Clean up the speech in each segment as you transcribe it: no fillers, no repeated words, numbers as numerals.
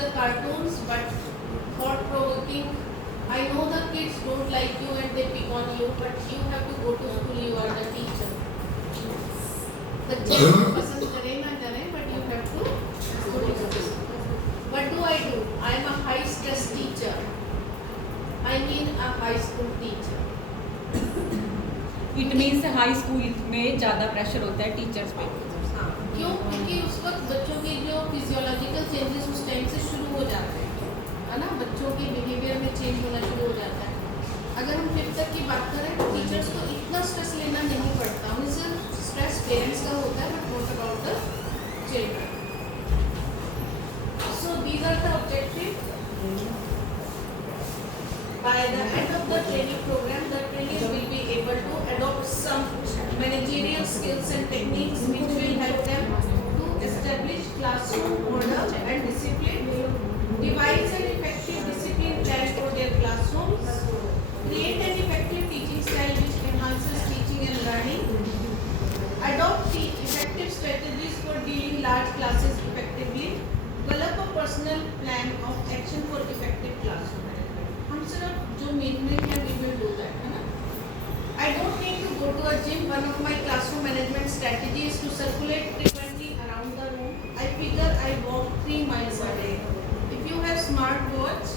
the cartoons, but thought-provoking. I know the kids don't like you and they pick on you, but you have to go to school. You are the teacher. बच्चे पसंद करें ना करें, but you have to go to school. What do? I am a high stress teacher. I mean a high school teacher. It means high school में ज़्यादा pressure होता है teachers पे. हाँ, क्यों? क्योंकि उस वक्त बच्चों के जो फिजियोलॉजिकल चेंजेस उस टाइम से शुरू हो जाते हैं, है ना. बच्चों के बिहेवियर में चेंज होना शुरू हो जाता है. अगर हम 5th तक की बात करें तो टीचर्स को इतना स्ट्रेस लेना नहीं पड़ता. उन्हें सिर्फ स्ट्रेस पेरेंट्स का होता है, but not about the children. So these are the objective. By the end of the training program, the trainees will be able to adopt some managerial skills and techniques which will help them to establish classroom order and discipline, devise an effective discipline plan for their classrooms, create an effective teaching style which enhances teaching and learning, adopt effective strategies for dealing large classes effectively, develop a personal plan of action for effective classroom. हम सिर्फ जो main है we will do that, है ना. I don't need to go to a gym. One of my classroom management strategies is to circulate frequently around the room. I figure I walk 3 miles a day. If you have smart watch,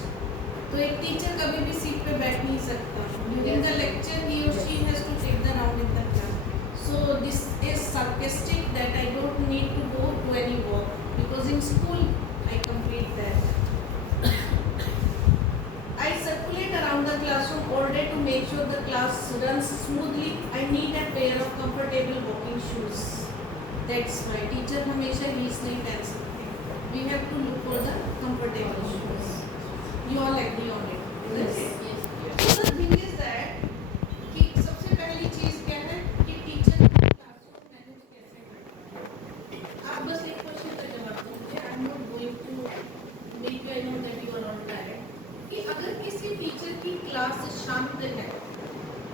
तो एक teacher कभी भी seat पे बैठ नहीं सकता. During the lecture, he or she has to take the round in the class. So this is sarcastic that I don't need to go to any walk because in school I complete that. I circulate around the classroom all day to make sure the class runs smoothly. I need a pair of comfortable walking shoes. That's why teacher हमेशा heels नहीं पहन सकते. We have to look for the comfortable shoes. You all agree on it? Yes. So the thing is that कि सबसे पहली चीज क्या है कि टीचर क्लासरूम मैनेज कैसे करता है. आप बस एक क्वेश्चन का जवाब दीजिए. I am not going to make you know that you are all right. कि अगर किसी टीचर की क्लास शांत है,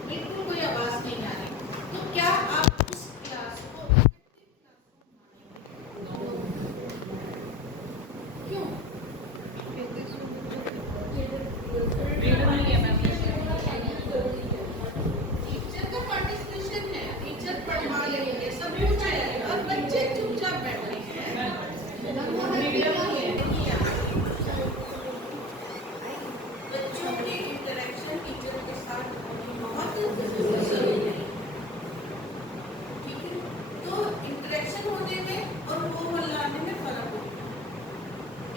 बिल्कुल कोई आवाज नहीं आ रही, तो क्या आप उस क्लास को इफेक्टिव क्लासरूम मानेंगे? क्यों? टीचर का पार्टिसिपेशन है, टीचर पढ़ा लेंगे, सब कुछ है, और बच्चे चुपचाप बैठ रहे हैं. बच्चों की इंटरेक्शन टीचर के साथ बहुत जरूरी है. ठीक है, तो इंटरेक्शन होने में और वो लाने में फर्क होता है.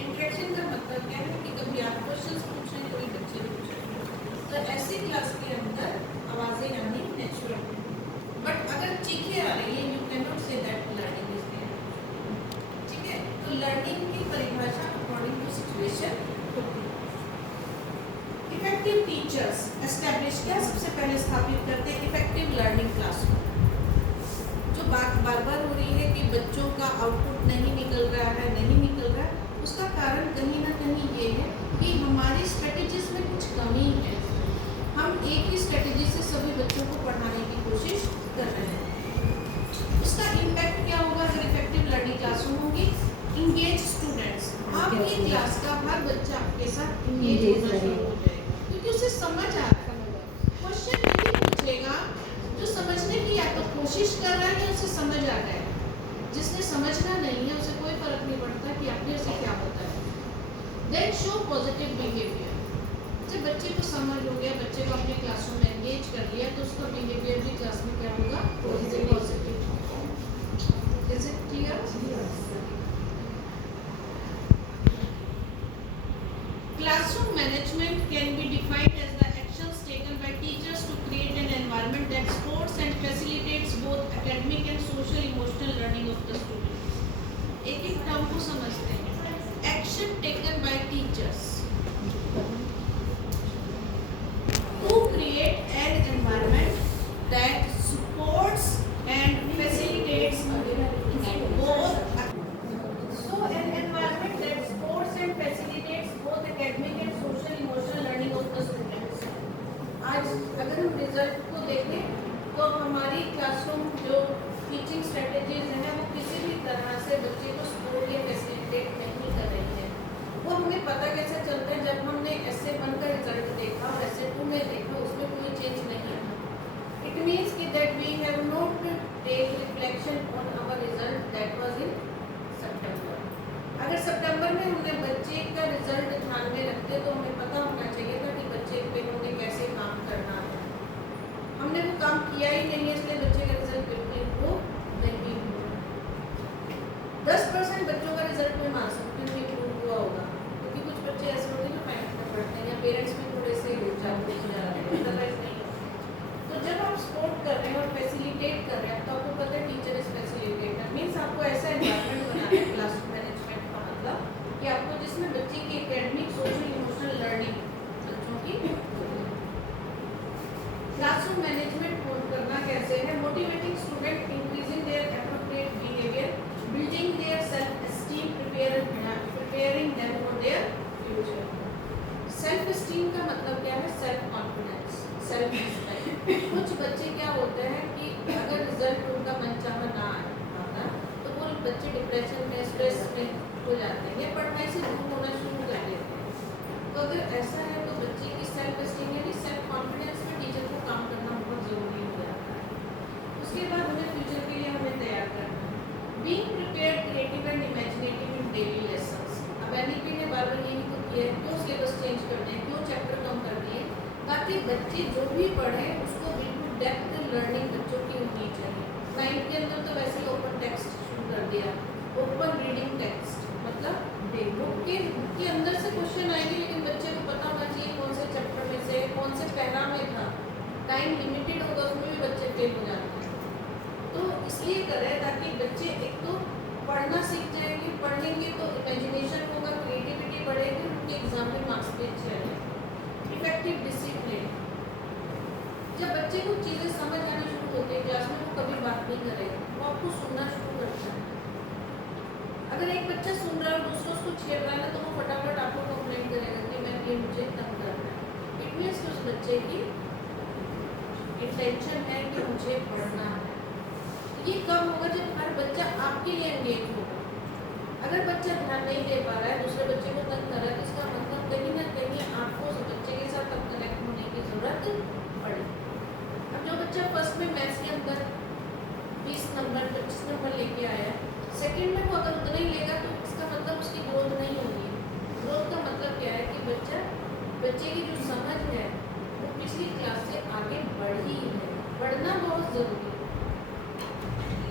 इंटरेक्शन का मतलब क्या है कि कभी आप क्वेश्चंस पूछ रहे हैं, कभी बच्चे पूछ रहे हैं, तो ऐसी क्लास के अंदर आवाजें आनी नेचुरल है. बट अगर चीखें आ रही है, you can not say that learning is there. ठीक है, तो लर्निंग की परिभाषा अकॉर्डिंग टू सिचुएशन होती है. इफेक्टिव टीचर्स एस्टैब्लिश क्या सबसे पहले स्थापित करते हैं इफेक्टिव लर्निंग क्लासरूम. जो बात बार बार हो रही है कि बच्चों का आउटपुट नहीं निकल रहा है, उसका कारण कहीं ना कहीं ये है कि हमारी स्ट्रेटेजीज में कुछ कमी है. हम एक ही स्ट्रेटेजी से सभी बच्चों को पढ़ाने की कोशिश कर रहे हैं. उसका इम्पैक्ट क्या होगा अगर इफेक्टिव लर्निंग क्लासरूम होगी? Engage students. आपकी क्लास का हर बच्चा आपके साथ इंगेज होना शुरू हो जाएगा, क्योंकि उसे समझ आ रहा है. क्वेश्चन नहीं पूछेगा, जो समझने की या तो कोशिश कर रहा है या उसे समझ आ गया है. जिसने समझना नहीं है उसे कोई फर्क नहीं पड़ता कि आपने उसे क्या बताया. Then show positive behaviour. जब बच्चे को समझ हो गया, बच्चे को अपने क्लासरूम में एंगेज कर लिया, तो उसका बिहेवियर भी क्लास में क्या होगा? Positive. Is it clear? Classroom management can be defined as the actions taken by teachers to create an environment that supports and facilitates both academic and social emotional learning of the students. एक एक term को समझते हैं. Action taken by teachers to create an environment that supports and facilitates both. So an environment that supports and facilitates both academic and social emotional learning of the students. आज अगर हम result को देखें तो हमारी क्लासरूम जो teaching strategies हैं वो किसी भी तरह से बच्चे को सपोर्ट या फैसिलिटेट पता कैसे चलता है, जब हमने SA1 का रिजल्ट देखा और SA2 में देखा, उसमें कोई चेंज नहीं आया। इट मीन्स कि that we have not take reflection on our result that was in सितंबर। अगर सितंबर में हमने बच्चे का रिजल्ट ध्यान में रखते तो हमें पता होना चाहिए था कि बच्चे पे हमने कैसे काम करना है। हमने वो काम किया ही नहीं है, इसलिए बच्चे का रिजल्ट बिल्कुल वो नहीं हुआ। 10% बच्चों का रिजल्ट में मान सकते हैं इम्प्रूव हुआ होगा, क्योंकि कुछ बच्चे ऐसे होते हैं जो मेहनत में पढ़ते हैं या पेरेंट्स भी थोड़े से जागरूक हो जाते हैं, अदरवाइज नहीं होता। तो जब आप सपोर्ट कर रहे हैं और फैसिलिटेट कर रहे हैं तो आपको पता है टीचर इज फैसिलिटेटर, मीन्स आपको ऐसा एनवायरनमेंट बनाना है क्लास मैनेजमेंट का मतलब कि आपको जिसमें बच्चे की एकेडमिक सोशल इमोशनल लर्निंग बच्चों की क्लासरूम मैनेजमेंट करना कैसे है, motivating student, increasing there appropriate behaviour, building their self-esteem, preparing them for their future. Self-esteem का मतलब क्या है? Self-confidence, self-respect. कुछ बच्चे क्या होते हैं कि अगर रिजल्ट उनका मनचाहा ना आता तो वो बच्चे डिप्रेशन में, स्ट्रेस में हो जाते हैं या पढ़ाई से दूर होना शुरू कर देते हैं। तो अगर ऐसा है तो बच्चे की सेल्फ-एस्टीम यानी सेल्फ-कॉन्फिडेंस में टीचर को काम करना बहुत ज़रूरी हो जाता है। उसके बाद हमें फ्यूचर के लिए हमें तैयार करना है। Being prepared, creative and imaginative in daily lessons. अब NEP ने बार बार यही तो किया है, क्यों सिलेबस चेंज कर दें, क्यों चैप्टर कम कर दिए, ताकि बच्चे जो भी पढ़ें उसको बिल्कुल डेप्थ लर्निंग बच्चों की होनी चाहिए। 9th के अंदर तो वैसे ही ओपन टेक्स्ट शुरू कर दिया, ओपन रीडिंग टेक्स्ट मतलब बुक के अंदर से क्वेश्चन आएंगे, लेकिन बच्चे को पता होना चाहिए कौन से चैप्टर में से कौन से पैरा में था। टाइम लिमिटेड होगा, उसमें भी बच्चे फेल हो जाते हैं। तो इसलिए कर रहे हैं ताकि बच्चे एक तो पढ़ना सीख जाएंगे, पढ़ेंगे तो इमेजिनेशन होगा, क्रिएटिविटी बढ़ेगी, उनके एग्जाम में मार्क्स भी अच्छे आएंगे। इफेक्टिव डिसिप्लिन, जब बच्चे को चीज़ें समझ आना शुरू होती है क्लास में, वो कभी बात नहीं करेगा, वो आपको सुनना शुरू करता है। अगर एक बच्चा सुन रहा है और दूसरा उसको छेड़ रहा है तो वो फटाफट आपको कंप्लेंट करेगा कि मैं ये मुझे तंग कर रहा है। इट मीन्स उस बच्चे की इंटेंशन है कि मुझे पढ़ना है। ये कब होगा? जब हर बच्चा आपके लिए एंगेज होगा। अगर बच्चा ध्यान नहीं दे पा रहा है, दूसरे बच्चे को तंग कर रहा है, तो इसका मतलब कहीं ना कहीं आपको उस बच्चे के साथ अब कनेक्ट होने की जरूरत पड़े। अब जो बच्चा फर्स्ट में मैथ्स के अंदर 20 नंबर 25 नंबर लेके आया है, सेकंड में वो अगर उतना ही लेगा तो इसका मतलब उसकी ग्रोथ नहीं होगी। ग्रोथ का मतलब क्या है कि बच्चे की जो समझ है वो पिछली क्लास से आगे बढ़ी है। बढ़ना बहुत ज़रूरी है,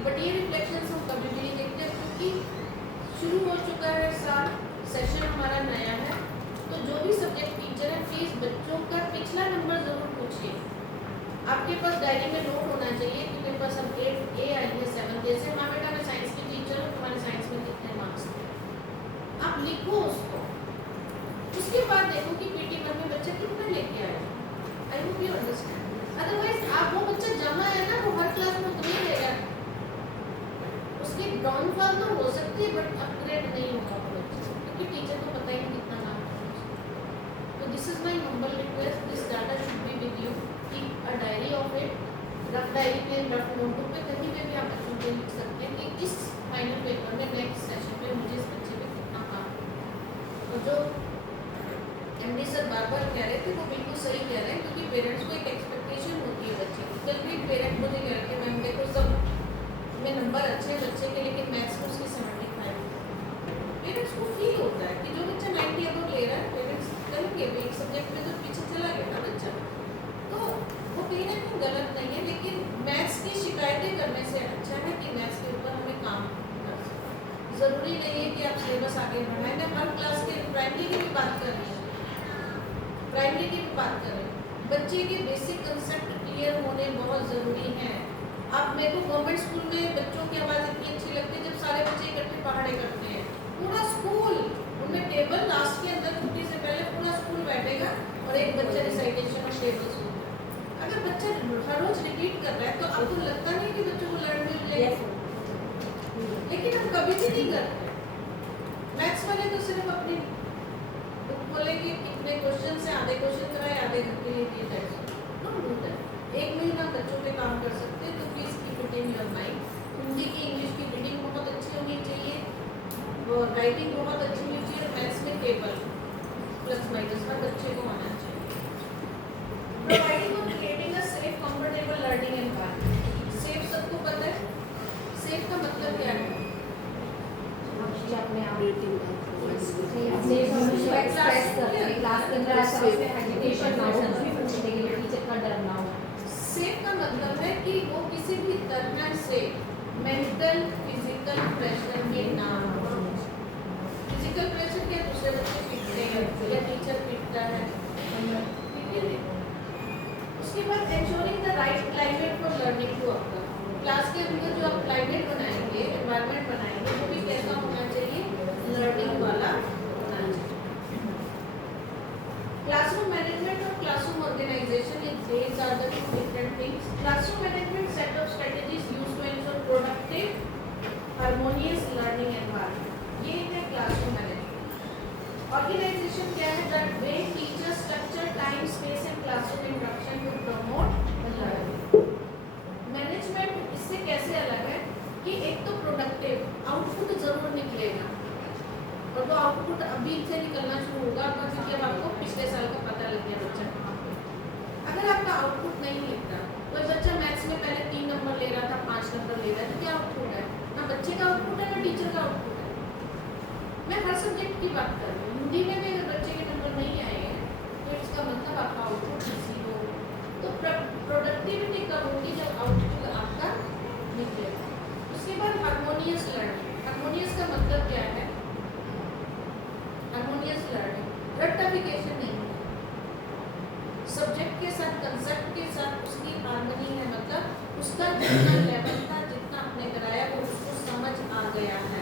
बट ये रिफ्लेक्शंस हम कभी भी नहीं देखते क्योंकि शुरू हो चुका है साल, सेशन हमारा नया है। तो जो भी सब्जेक्ट टीचर है प्लीज़ बच्चों का पिछला नंबर ज़रूर पूछिए। आपके पास डायरी में नोट होना चाहिए कि मेरे पास अब 8 A आई है 7, जैसे हाँ बेटा मैं साइंस की टीचर हूँ, तुम्हारे साइंस में कितने मार्क्स थे, आप लिखो उसको। उसके बाद देखो कि PT1 में बच्चा कितना लेके आया। I hope you understand. Otherwise आप वो बच्चा जमा है ना, वो हर क्लास में उतना ही लेगा, उसकी डाउनफॉल तो हो सकती है बट अपग्रेड नहीं होगा वो बच्चा, क्योंकि टीचर को पता ही नहीं कितना काम करना। तो this is my humble request, this data should be with you, keep a diary of it. Rough diary पे, रफ नोटबुक पे, कहीं पे भी आप बच्चों को लिख सकते हैं कि इस फाइनल पेपर में नेक्स्ट सेशन में मुझे इस बच्चे पे कितना काम है। और जो MD सर बार बार कह रहे थे वो बिल्कुल सही कह रहे हैं, क्योंकि पेरेंट्स को एक एक्सपेक्टेशन होती है बच्चे की। कल भी एक पेरेंट मुझे कह रहे थे मैम देखो सब में नंबर अच्छे हैं बच्चे के, लेकिन मैथ्स में उसके 75। पेरेंट्स को फील होता है कि जो बच्चा 90 अबव ले रहा है, पेरेंट्स कहेंगे भाई एक सब्जेक्ट में तो पीछे चला गया ना बच्चा, तो वो कहीं ना कहीं गलत नहीं है। लेकिन मैथ्स की शिकायतें करने से अच्छा है कि मैथ्स के ऊपर हमें काम कर सकते। ज़रूरी नहीं है कि आप सिलेबस आगे बढ़ाएं। मैं हर क्लास के प्राइमरी की भी बात कर रही हूँ, प्राइमरी की भी बात कर रही हूँ। बच्चे के बेसिक कंसेप्ट क्लियर होने बहुत ज़रूरी हैं। अब मेरे को गवर्नमेंट स्कूल में बच्चों की आवाज़ इतनी अच्छी लगती है जब सारे बच्चे इकट्ठे पहाड़े करते हैं, पूरा स्कूल उनमें टेबल लास्ट के अंदर छुट्टी से पहले पूरा स्कूल बैठेगा और एक बच्चा रिसाइटेशन ऑफ टेबल्स होगा। अगर बच्चा हर रोज रिपीट कर रहा है तो आपको लगता नहीं कि बच्चों को लर्न मिल जाएगा, लेकिन हम कभी भी नहीं करते। मैथ्स वाले तो सिर्फ अपनी बुक खोलेंगे, कितने क्वेश्चन से आधे क्वेश्चन कराए, आधे घंटे लिए दिए जाए। एक महीना बच्चों पे काम कर सकते हैं, तो please keep it in your mind. Hindi की इंग्लिश की रीडिंग बहुत अच्छी होनी चाहिए, और राइटिंग बहुत अच्छी होनी चाहिए, और मैथ्स में टेबल प्लस माइनस हर बच्चे को आना चाहिए। प्रोवाइडिंग और creating a safe comfortable learning environment. Safe सबको पता है, सेफ का मतलब क्या है? अपने आप एक्सप्रेस करते हैं क्लास के अंदर, ऐसा उसमें एजुकेशन ना हो, पूछने के लिए टीचर का डर ना हो। सेफ का मतलब है कि वो किसी भी तरह से मेंटल फिजिकल प्रेशर में ना हो। फिजिकल प्रेशर क्या, दूसरे बच्चे पीटते हैं या टीचर पीटता है, ठीक है। उसके बाद ensuring the right climate for learning to occur. Class के अंदर जो आप क्लाइमेट बनाएंगे, एनवायरनमेंट बनाएंगे, वो भी कैसा होना चाहिए? लर्निंग वाला होना चाहिए। क्लासरूम मैनेजमेंट और classroom organisation, these are the two different things. Classroom management set of strategies used to ensure productive, harmonious learning environment. ये है क्लासरूम मैनेजमेंट। ऑर्गेनाइजेशन क्या है? That way teachers structure time, space and classroom interaction to promote learning. Management इससे कैसे अलग है कि एक तो प्रोडक्टिव आउटपुट जरूर निकलेगा, और वो आउटपुट अभी से निकलना शुरू होगा क्योंकि अब आपको पिछले साल का पता लग गया बच्चा कहाँ पे। अगर आपका आउटपुट नहीं निकलता, कोई बच्चा मैथ्स में पहले 3 नंबर ले रहा था, 5 नंबर ले रहा है, तो क्या आउटपुट है? ना बच्चे का आउटपुट है ना टीचर का आउटपुट है। मैं हर सब्जेक्ट की बात कर रही हूँ। हिंदी में भी अगर बच्चे के नंबर नहीं आए हैं तो इसका मतलब आपका आउटपुट जीरो। तो प्रोडक्टिविटी कब होगी? जब आउटपुट आपका निकलेगा। उसके बाद हार्मोनियस लर्निंग। हार्मोनियस का मतलब क्या है? हार्मोनियस लर्निंग रट्टाफिकेशन नहीं है, सब्जेक्ट के साथ कंसेप्ट के साथ उसकी हार्मनी है, मतलब उसका जितना लेवल था, जितना आपने कराया वो उसको समझ आ गया है।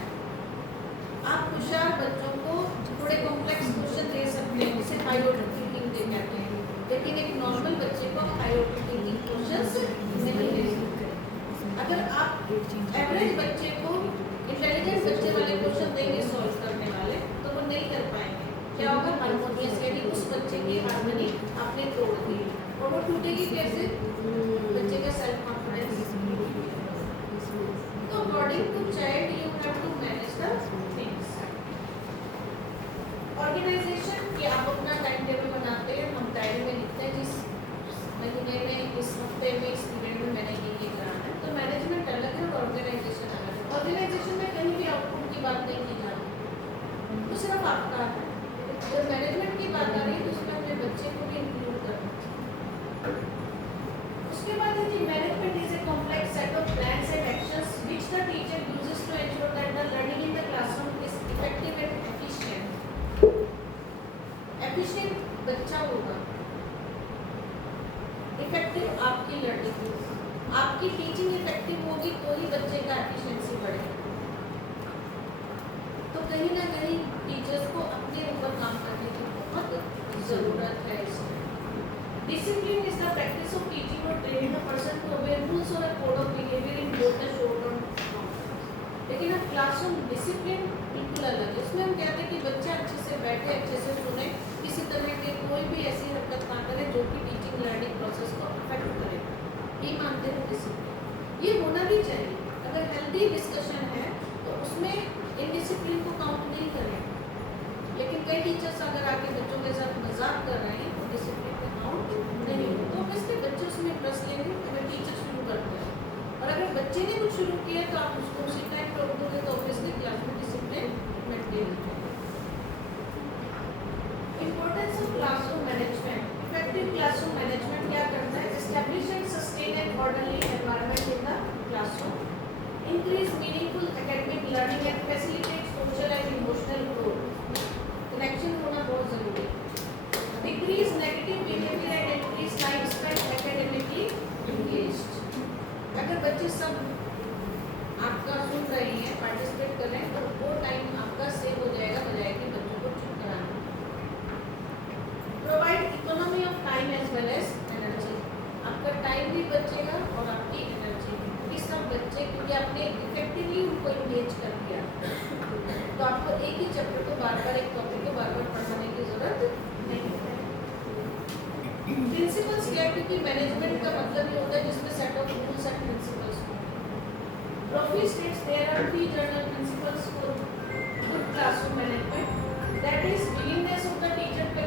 आप होशियार बच्चों को थोड़े कॉम्प्लेक्स क्वेश्चन दे सकते हैं, जिसे हाई ऑर्डर थिंकिंग दे कहते हैं, लेकिन एक नॉर्मल बच्चे को हाई ऑर्डर थिंकिंग क्वेश्चंस नहीं दे सकते। अगर आप एवरेज बच्चे को इंटेलिजेंट बच्चे वाले क्वेश्चन देंगे सॉल्व करने वाले, तो वो नहीं कर पाएंगे। क्या होगा? हार्मोनियस, यानी उस बच्चे की हार्मनी आपने तोड़ दी, और वो टूटेगी कैसे? बच्चे का सेल्फ कॉन्फिडेंस। तो according to child you have to manage the things. Organisation कि आप अपना टाइम टेबल बनाते हैं, हम डायरी में लिखते हैं जिस महीने में, इस हफ्ते में, इस पीरियड में मैंने ये कराना है। तो मैनेजमेंट अलग है और ऑर्गेनाइजेशन अलग है। ऑर्गेनाइजेशन में कहीं भी आउटपुट की बात नहीं की जाती, तो सिर्फ आपका है। जब मैनेजमेंट की बात आ रही है तो उसमें अपने बच्चे को भी इंक्लूड करना। उसके बाद है कि management is a complex set of plans and actions which the teacher uses to ensure that the learning in the classroom is effective and efficient. Efficient बच्चा होगा, इफेक्टिव आपकी लर्निंग होगी। आपकी टीचिंग इफेक्टिव होगी तो ही बच्चे का एफिशिएंसी बढ़ेगा। तो कहीं ना कहीं टीचर्स को अपने ऊपर काम करने की बहुत ज़रूरत है। Discipline is the practice of teaching और training a person to obey rules और a code of behaviour in both the short term. लेकिन अब क्लासरूम डिसिप्लिन बिल्कुल अलग है। उसमें हम कहते हैं कि बच्चा अच्छे से बैठे, अच्छे से सुने, किसी तरह के कोई भी ऐसी हरकत ना करे जो कि टीचिंग लर्निंग प्रोसेस को अफेक्ट करे। ये मानते हैं डिसिप्लिन। ये होना भी चाहिए। अगर हेल्दी डिस्कशन है तो उसमें इनडिसिप्लिन को काउंट नहीं करें। लेकिन कई टीचर्स अगर आके बच्चों के साथ मजाक कर रहे हैं तो डिसिप्लिन को काउंट नहीं हो, तो ऑब्वियसली बच्चे उसमें इंटरेस्ट लेंगे, अगर टीचर शुरू करते हैं। और अगर बच्चे ने कुछ शुरू किया तो आप उसको उसी टाइम रोक दोगे तो ऑब्वियसली क्लास में डिसिप्लिन मेंटेन होगा। Importance of classroom management. Effective classroom management क्या करता है? Establish and sustain an orderly environment in the classroom, increase meaningful academic learning and facilitate social and emotional growth। connection होना बहुत जरूरी है। decrease negative behavior and increase time spent academically engaged। अगर बच्चे सब आपका सुन रहे हैं, पार्टिसिपेट कर रहे हैं, तो वो टाइम आपका सेव हो जाएगा बजाय कि बच्चों को चुप कराना। Provide economy of time as well as energy. आपका टाइम भी बचेगा और आपकी एनर्जी भी। सब बच्चे क्योंकि आपने इफेक्टिवली उनको इंगेज कर दिया, तो आपको एक ही चैप्टर को बार बार, एक टॉपिक को बार बार पढ़ाने की जरूरत नहीं है। प्रिंसिपल्स क्या है? क्योंकि मैनेजमेंट का मतलब ये होता है जिसमें set of rules and principles हो। Profi states there are 3 general principles for good classroom management, that is willingness of the teacher to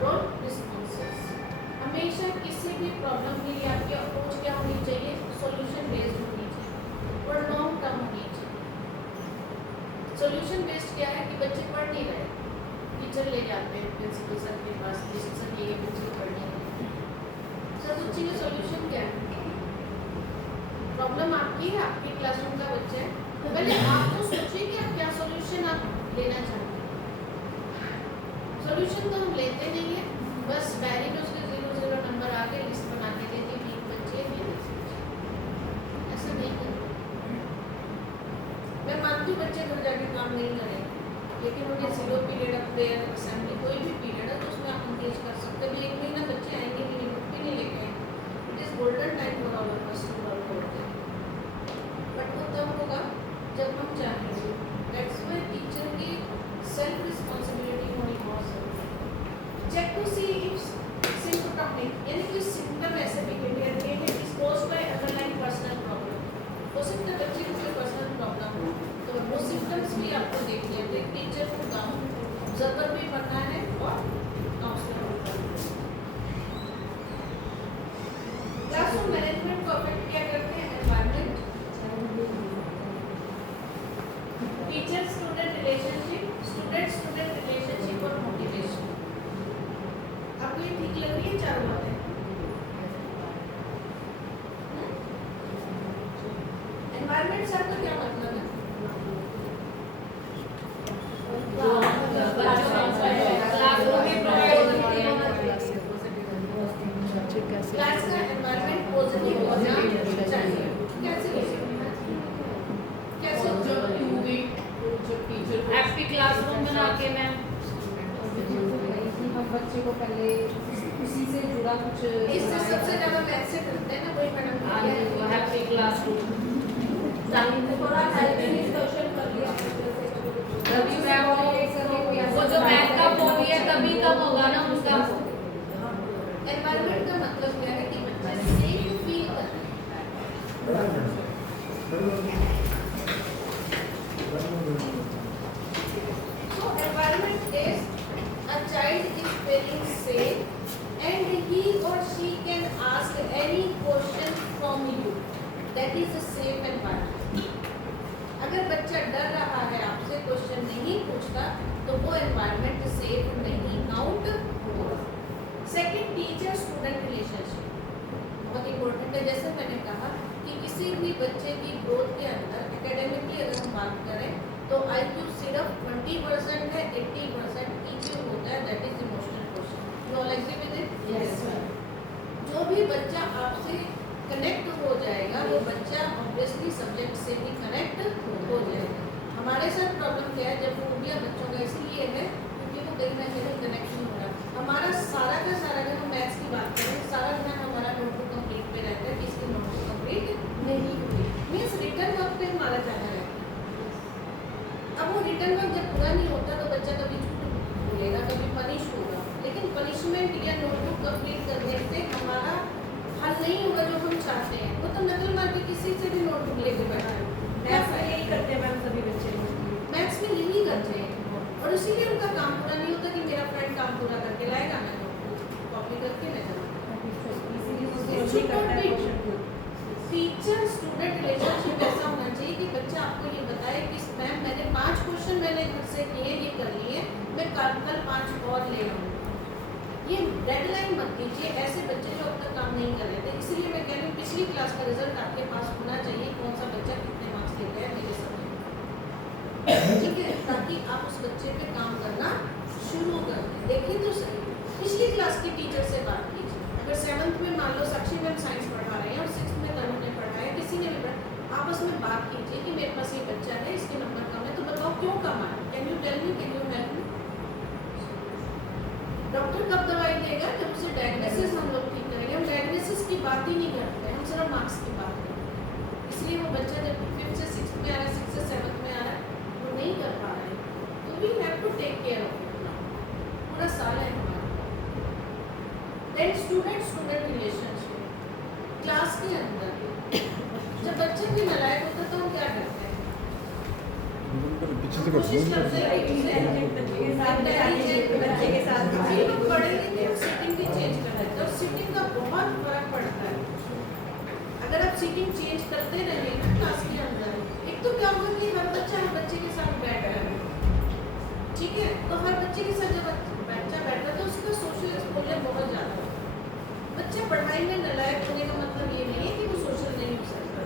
control responses. हमेशा किसी भी प्रॉब्लम के लिए आपकी अप्रोच क्या होनी चाहिए, सॉल्यूशन बेस्ड होनी चाहिए और लॉन्ग टर्म होनी चाहिए। सॉल्यूशन बेस्ड क्या है कि बच्चे पढ़ नहीं रहे, टीचर ले जाते हैं प्रिंसिपल सर के पास, सर ये बच्चे पढ़ नहीं रहे, सर बच्चे का सॉल्यूशन क्या है? प्रॉब्लम आपकी है, आपके क्लासरूम का बच्चा है, तो पहले आप तो सोचिए कि आप क्या सॉल्यूशन आप लेना चाहते हैं। सॉल्यूशन तो हम लेते नहीं है, बस डायरी में उसके 0-0 नंबर आके लिस्ट बना के देते हैं, 20 बच्चे ये ऐसा नहीं करते। मैं मानती हूँ बच्चे घर जाके काम नहीं करें, लेकिन उन्हें 0 पीरियड ऑफ प्रेयर असेंबली कोई भी पीरियड है तो उसमें आप इंगेज कर सकते हैं। 1 महीना बच्चे आएंगे भी नहीं, भी नहीं लेके आएंगे। It is golden time for all of us to work होते हैं, बट वो तब होगा जब हम चाहेंगे। दैट्स व्हाई टीचर की सेल्फ रिस्पॉन्सिबिलिटी होनी बहुत जरूरी है। Check to see if symptomatic यानी कोई सिम्टम ऐसे बिहेवियर के हैं is caused by underlying personal problem, हो सकता है बच्चे को कोई पर्सनल प्रॉब्लम हो, तो वो सिम्टम्स भी आपको देखिए। तो एक टीचर को काम ऑब्जर्वर भी बनना है और काउंसलर भी बनना है। क्लासरूम मैनेजमेंट को अफेक्ट क्या करते हैं, environment, teacher student relationship, student student relationship और मोटिवेशन। आपको ये ठीक लग रही है चारों बातें? एनवायरनमेंट से आपका क्या मतलब है? क्लास का एनवायरनमेंट पॉजिटिव होना चाहिए। कैसे हैप्पी क्लासरूम बना के मैम हम बच्चे को पहले उसी से जुड़ा कुछ इससे सबसे ज्यादा मैथ से करते हैं ना, वही मैडम हैप्पी क्लासरूम थोड़ा हेल्प डिस्कशन कर लिया तभी मैम वो जो मैथ का बोल है तभी कब होगा ना उसका। एनवायरनमेंट का मतलब क्या है कि बच्चे सेफ फील करते हैं। So environment is a child is feeling safe and he or she can ask any question from you. That is a safe environment. अगर बच्चा डर रहा है आपसे, क्वेश्चन नहीं पूछता, तो वो एनवायरनमेंट सेफ नहीं काउंट होगा। सेकंड, टीचर स्टूडेंट रिलेशनशिप बहुत इंपॉर्टेंट है। जैसे मैंने कहा कि किसी भी बच्चे की ग्रोथ के अंदर एकेडमिकली अगर हम बात करें तो IQ सिर्फ 20% है, 80% EQ होता है, that is emotional question. You all agree with it? Yes sir. जो भी बच्चा आपसे कनेक्ट हो जाएगा वो बच्चा ऑब्वियसली सब्जेक्ट से भी कनेक्ट हो जाएगा। हमारे साथ प्रॉब्लम क्या है, जब फोबिया बच्चों का इसलिए है क्योंकि वो कहीं ना कहीं कनेक्ट नहीं हो रहा। हमारा सारा का सारा, अगर हम मैथ्स की बात करें, सारा ध्यान हमारा नोटबुक कंप्लीट पे रहता है कि इसकी नोटबुक कंप्लीट नहीं हुई, मीन्स रिटर्न वर्क पे हमारा ध्यान रहता है। अब वो रिटर्न वर्क जब पूरा नहीं होता तो बच्चा कभी झूठ बोलेगा, कभी पनिश होगा, लेकिन पनिशमेंट या नोटबुक कंप्लीट करने से हमारा हल नहीं होगा जो हम चाहते हैं। वो तो नकल मार के किसी से भी नोटबुक लेके बैठा है। मैथ्स में यही करते हैं मैम सभी बच्चे। मैथ्स में यही करते हैं और इसीलिए उनका काम पूरा नहीं होता कि मेरा फ्रेंड काम पूरा करके लाएगा, मैं नोटबुक कॉपी करके मैं जाऊँगा। टीचर स्टूडेंट रिलेशनशिप ऐसा होना चाहिए कि बच्चा आपको ये बताए कि मैम मैंने 5 क्वेश्चन मैंने घर से किए, ये कर लिए, मैं कल 5 और ले आऊँगा। ये डेडलाइन मत दीजिए ऐसे बच्चे जो अब तक काम नहीं कर रहे थे। इसीलिए मैं कह रही हूँ पिछली क्लास का रिजल्ट आपके पास होना चाहिए, कौन सा बच्चा कितने मार्क्स ले गया मेरे सब्जेक्ट, ठीक है, ताकि आप उस बच्चे पे काम करना शुरू कर दें। देखिए तो सही, पिछली क्लास के टीचर से बात कीजिए। अगर 7th में मान लो साक्षी मैम साइंस पढ़ा रहे हैं और 6th में तनु ने पढ़ा है, किसी ने भी पढ़ा, आपस में बात कीजिए कि मेरे पास ये बच्चा है, इसके नंबर कम है, तो बताओ क्यों कम है, can you tell me, can you help me. Doctor कब दवाई देगा, जब उसे डायग्नोसिस हम लोग ठीक करेंगे। हम डायग्नोसिस की बात ही नहीं करते, हम सिर्फ मार्क्स की बात करते हैं। इसलिए वो बच्चा जब 5th से 6th में आ रहा है, 6th से 7th में आ रहा है, वो नहीं कर पा रहे हैं, तो we have to take care of it now. पूरा साल है हमारा। Then student student relationship class के अंदर जब बच्चा भी नालायक होता है तो हम क्या करते हैं, बच्चे के साथ पढ़ेंगे चेंज करते रहेंगे ना क्लास के अंदर, एक तो क्या होगा कि हर बच्चे के साथ बैठ रहा है, ठीक है, तो हर बच्चे के साथ जब बच्चा बैठ रहा है तो उसका सोशल एक्सपोजर बहुत ज़्यादा है। बच्चा पढ़ाई में नालायक होने का मतलब ये नहीं है कि वो सोशल नहीं हो सकता।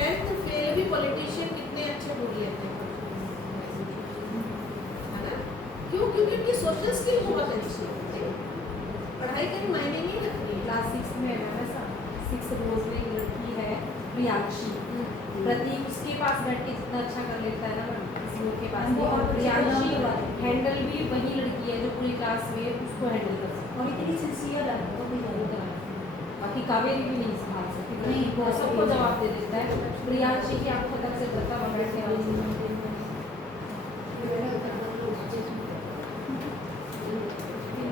10th फेल भी पॉलिटिशियन कितने अच्छे हो गए थे, है ना? क्यों? क्योंकि उनकी सोशल स्किल बहुत अच्छी है, पढ़ाई का मायने नहीं रखती है। क्लास 6 में है ना वैसा 6 रोज में एक लड़की है प्रियांशी, प्रतीक उसके पास बैठ के जितना अच्छा कर लेता है ना किसी के पास नहीं, और प्रियांशी हैंडल भी वही लड़की है जो पूरी क्लास में उसको हैंडल कर सकती है और इतनी सिंसियर है वो भी नहीं कर। बाकी कावेरी भी नहीं संभाल सकती, नहीं वो सबको जवाब दे देता है। प्रियांशी की आपको तक से पता बैठ के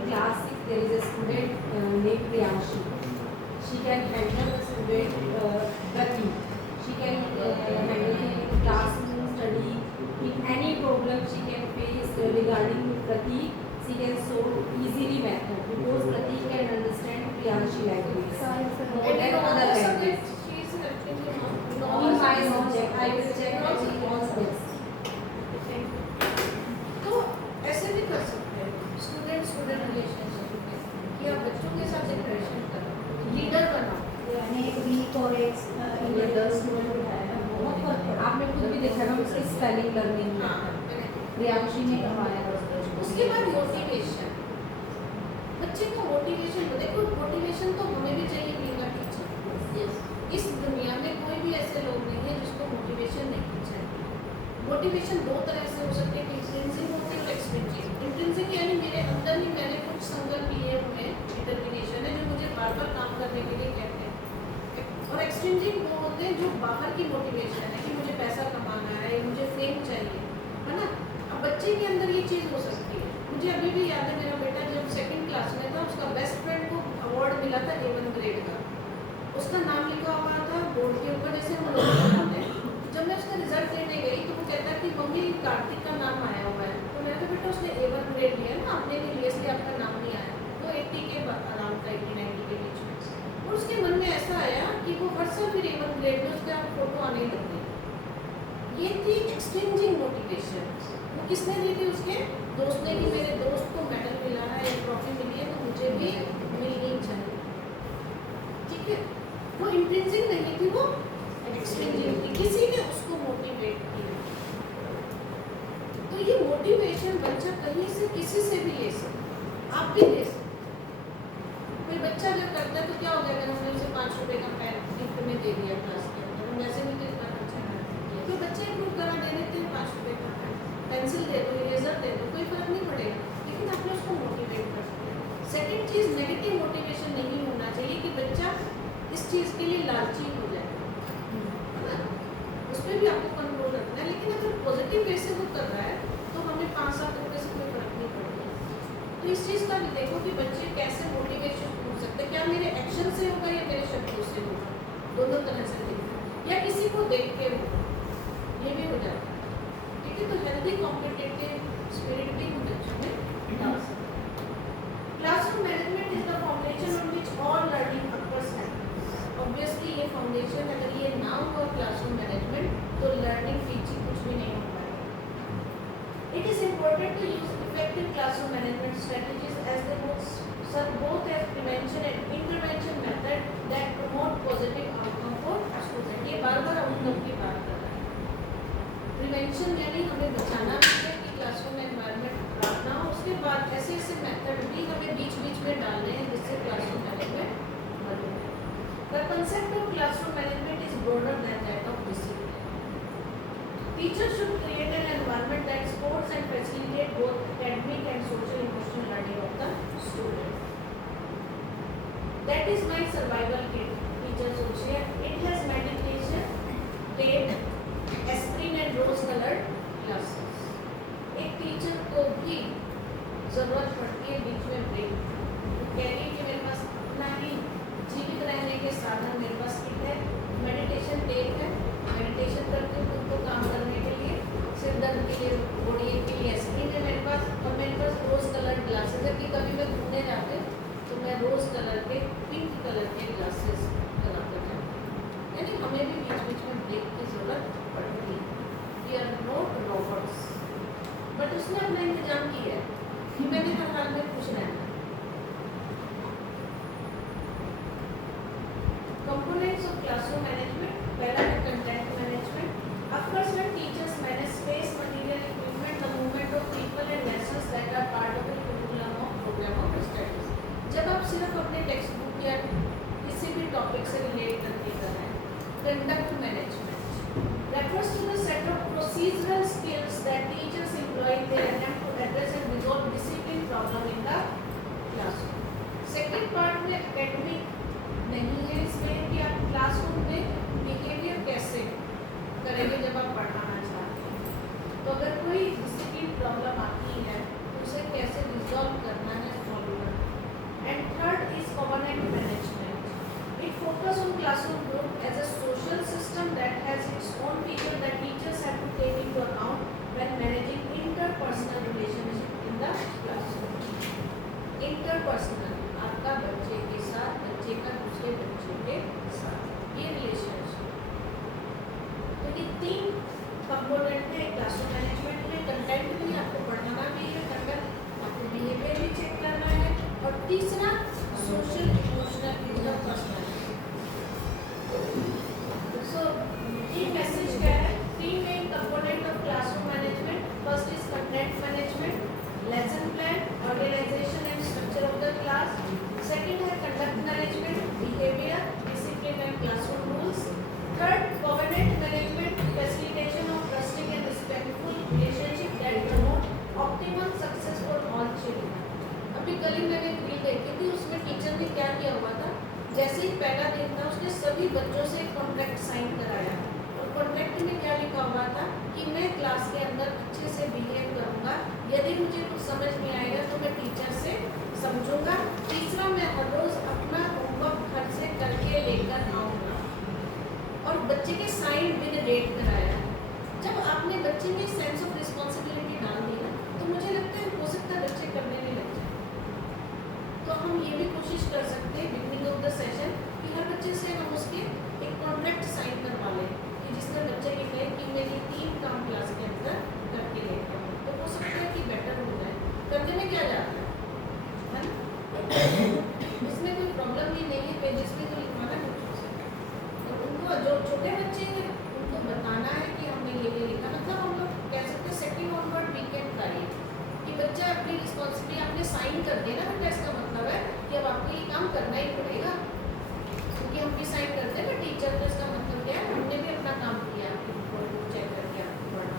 class 6 there is a student named Priyanshi. She can handle the student Pratik. She can handle the classroom study. If any problem she can face regarding Pratik, she can solve easily method because Pratik can understand Priyanshi language. And in all the subjects, she is actually not In my subject, I will check all subjects. तो ऐसे भी कर सकते हैं student relationship में कि आप बच्चों के साथ इंटरेक्शन करो, लीडर बनाओ। यानी एक वीक और एक स्टूडेंट उठाया बहुत फर्क है। आपने खुद भी देखा ना उसकी स्पेलिंग लर्निंग हाँ, में मैंने प्रियांशी ने करवाया उसके बाद मोटिवेशन, बच्चे को मोटिवेशन, देखो मोटिवेशन तो हमें भी चाहिए बीइंग अ टीचर। इस दुनिया में कोई भी ऐसे लोग नहीं है जिसको मोटिवेशन नहीं चाहिए। मोटिवेशन दो तरह से हो सकती है, इंट्रिंसिक होती है और एक्सट्रिंसिक। इंट्रिंसिक यानी मेरे अंदर ही मैंने कुछ संकल्प लिए हुए हैं, डिटर्मिनेशन है जो मुझे बार बार काम करने के लिए कहते हैं। और एक्सट्रिंसिक वो होते हैं जो बाहर की मोटिवेशन है कि मुझे पैसा कमाना है, मुझे फेम चाहिए, है ना। अब बच्चे के अंदर ये चीज़ हो सकती है। मुझे अभी भी याद है, मेरा बेटा जब 2nd क्लास में था उसका बेस्ट फ्रेंड को अवार्ड मिला था A1 ग्रेड का, उसका नाम लिखा हुआ था बोर्ड के ऊपर जैसे हम लोग बनाते हैं। जब मैं उसका रिजल्ट लेने गई तो वो कहता कि मम्मी कार्तिक का नाम आया हुआ है, तो मैंने कहा बेटा उसने A1 ग्रेड लिया ना, आपने भी लिया इसलिए आपका नाम नहीं आया। वो 80 के अराउंड था, 80-90 के बीच में। और उसके मन में ऐसा आया कि वो हर साल फिर A1 ग्रेड में उसके आप फोटो आने लग गई। ये थी एक्सचेंजिंग मोटिवेशन। वो किसने दी थी? उसके दोस्त ने, कि मेरे दोस्त को मेडल मिला है या ट्रॉफी मिली है तो मुझे भी मिलनी चाहिए, ठीक है। वो इंट्रिंसिक नहीं थी, वो एक्सट्रिंसिक थी, किसी ने उसको मोटिवेट किया। तो ये मोटिवेशन बच्चा कहीं से किसी से भी ले सकता, आप भी ले सकते। कोई बच्चा जब करता है तो क्या हो गया, अगर हमने उसे 5 रुपए का पेन गिफ्ट में दे दिया क्लास के अंदर, हम वैसे भी तो इतना खर्चा करते हैं, तो बच्चे इम्प्रूव करा दे देते हैं 5 रुपए का पेन, पेंसिल दे दो, इरेजर दे दो, कोई फर्क नहीं पड़ेगा, लेकिन आपने उसको मोटिवेट कर दिया। सेकेंड चीज़, नेगेटिव मोटिवेशन नहीं होना चाहिए कि बच्चा इस चीज़ के लिए लालची हो जाए, है ना, उस पर भी आपको कंट्रोल रखना है। लेकिन अगर पॉजिटिव वे से वो कर रहा है तो हमें 5-7 रुपये से कोई फर्क नहीं पड़ेगा। तो इस चीज़ का भी देखो कि बच्चे कैसे मोटिवेशन हो सकते हैं, क्या मेरे एक्शन से होगा या मेरे शब्दों से होगा, दोनों तरह से देखना, या किसी को देख के होगा, ये भी हो जाता है, ठीक है। तो हेल्दी कॉम्पिटिटिव स्पिरिट भी हम बच्चों में डाल सकते हैं। Classroom management is the foundation on which all learning occurs happens. Obviously ये फाउंडेशन, अगर ये ना हुआ क्लासरूम मैनेजमेंट तो लर्निंग टीचिंग कुछ भी नहीं हो पाएगा। It is important to use effective classroom management strategies as the both as prevention and intervention method that promote positive outcome for student। ये बार-बार आउटकम की बात कर रहा है। प्रिवेंशन यानी हमें बचाना है कि क्लासरूम एनवायरनमेंट खराब ना हो, उसके बाद ऐसे ऐसे मेथड भी हमें बीच-बीच में डालने हैं जिससे क्लासरूम मैनेजमेंट बने। The concept of classroom management is broader than that of discipline। Teachers should create an environment that supports and facilitate both academic and social emotional learning of the student। That is my survival kit, teachers would share। It has meditation, tape, aspirin and rose colored glasses। एक teacher को भी जरूरत पड़ती है बीच में break, कह रही कि मेरे पास अपना ही जीवित रहने के साधन मेरे पास किट है, मेडिटेशन टेप है, मेडिटेशन करते हुए खुद को काम करने के लिए, सिर दर्द के लिए, बॉडी के लिए एस्प्रिन है मेरे पास, और मेरे पास रोज कलर ग्लासेस है कि कभी मैं घूमने जाते तो मैं रोज कलर के, पिंक कलर के ग्लासेस लगा कर जाती, है अपने टेक्स्ट बुक या किसी भी टॉपिक से रिलेट करके कर रहे हैं. Conduct management refers to the set of procedural skills that teachers employ in their attempt to address and resolve discipline problem in the classroom. Second part में academic नहीं है इसमें कि आप क्लासरूम में बिहेवियर कैसे करेंगे जब आप पढ़ाना चाहते हैं. तो अगर कोई डिसिप्लिन प्रॉब्लम आती है तो उसे कैसे रिजॉल्व करना है, सॉल्व करना है. And third is component management. It focus on classroom group as a social system that has its own feature that teachers have to take into account when managing interpersonal relationship in the classroom. Interpersonal आपका बच्चे के साथ, बच्चे का दूसरे बच्चे के साथ, ये रिलेशनशिप. तो ये 3 कंपोनेंट है क्लासरूम मैनेजमेंट में. कंटेंट भी आपको पढ़ाना भी है, कंडक्ट आपको बिहेवियर भी चेक करना है, और तीसरा सोशल इमोशनल इंटरपर्सनल. सो ये मैसेज क्या है? 3 main component of classroom management. First is content management, lesson plan, organization and structure of the class. Second है conduct management, behavior, discipline and classroom rules. Third, covenant management, facilitation of trusting and respectful relationship that promote optimal success for all children. अभी कल ही मैंने reel देखी थी, उसमें teacher ने क्या किया हुआ था, जैसे ही पहला दिन था उसने सभी बच्चों से कॉन्ट्रैक्ट साइन कराया, और कॉन्ट्रैक्ट में क्या लिखा हुआ था कि मैं क्लास के अंदर अच्छे से बिहेव करूँगा, यदि मुझे कुछ समझ नहीं आएगा तो मैं टीचर से समझूंगा. तीसरा, मैं हर रोज़ अपना होमवर्क घर से करके लेकर आऊँगा, और बच्चे के साइन विद डेट कराया. जब आपने बच्चे में सेंस ऑफ रिस्पॉन्सिबिलिटी डाल दी ना, तो मुझे लगता है हो सकता है बच्चे करने में लग जाए. तो हम ये भी कोशिश कर सकते हैं बिगनिंग ऑफ द सेशन कि हर बच्चे से हम उसके एक कॉन्ट्रैक्ट साइन करवा लें, कि जिसमें बच्चे लिखे कि मेरी 3 काम क्लास के अंदर करके लेकर आऊँ. तो हो सकता है कि बेटर हो जाए. करने में क्या जाता है ना? इसमें कोई प्रॉब्लम ही नहीं है. पेजेस में तो लिखवाना कुछ हो सकता है, और उनको जो छोटे बच्चे हैं उनको बताना है कि हमने ये लिखा. मतलब हम लोग कह सकते हैं second onward we can try कि बच्चा अपनी रिस्पॉन्सिबिलिटी आपने साइन कर दिया ना बेटा, इसका मतलब है कि अब आपको ये काम करना ही पड़ेगा, क्योंकि हम भी साइन करते हैं ना टीचर. तो इसका मतलब क्या है, हमने भी अपना काम किया, आपको चेक करके आपको पढ़ना.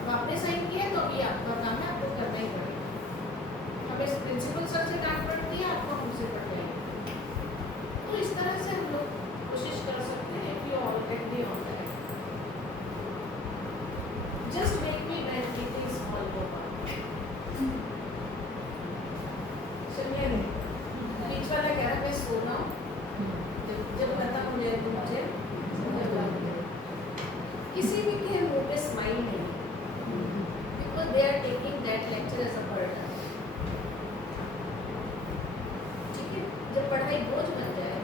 अब आपने साइन किया तो अभी आपका काम है, आपको करना ही पड़ेगा. हमें प्रिंसिपल सर से डांट पड़ती है, आपको हमसे पड़ जाएगी. तो इस तरह से हम लोग कोशिश कर सकते हैं. If you all agree on that, just make me when it is all over. सुनिए, बीच वाला कह रहा मैं सो रहा हूँ, जब खत्म हो जाए तो मुझे किसी भी के मुंह पे स्माइल नहीं, because they are taking that lecture as a burden. ठीक है, जब पढ़ाई बोझ बन जाए,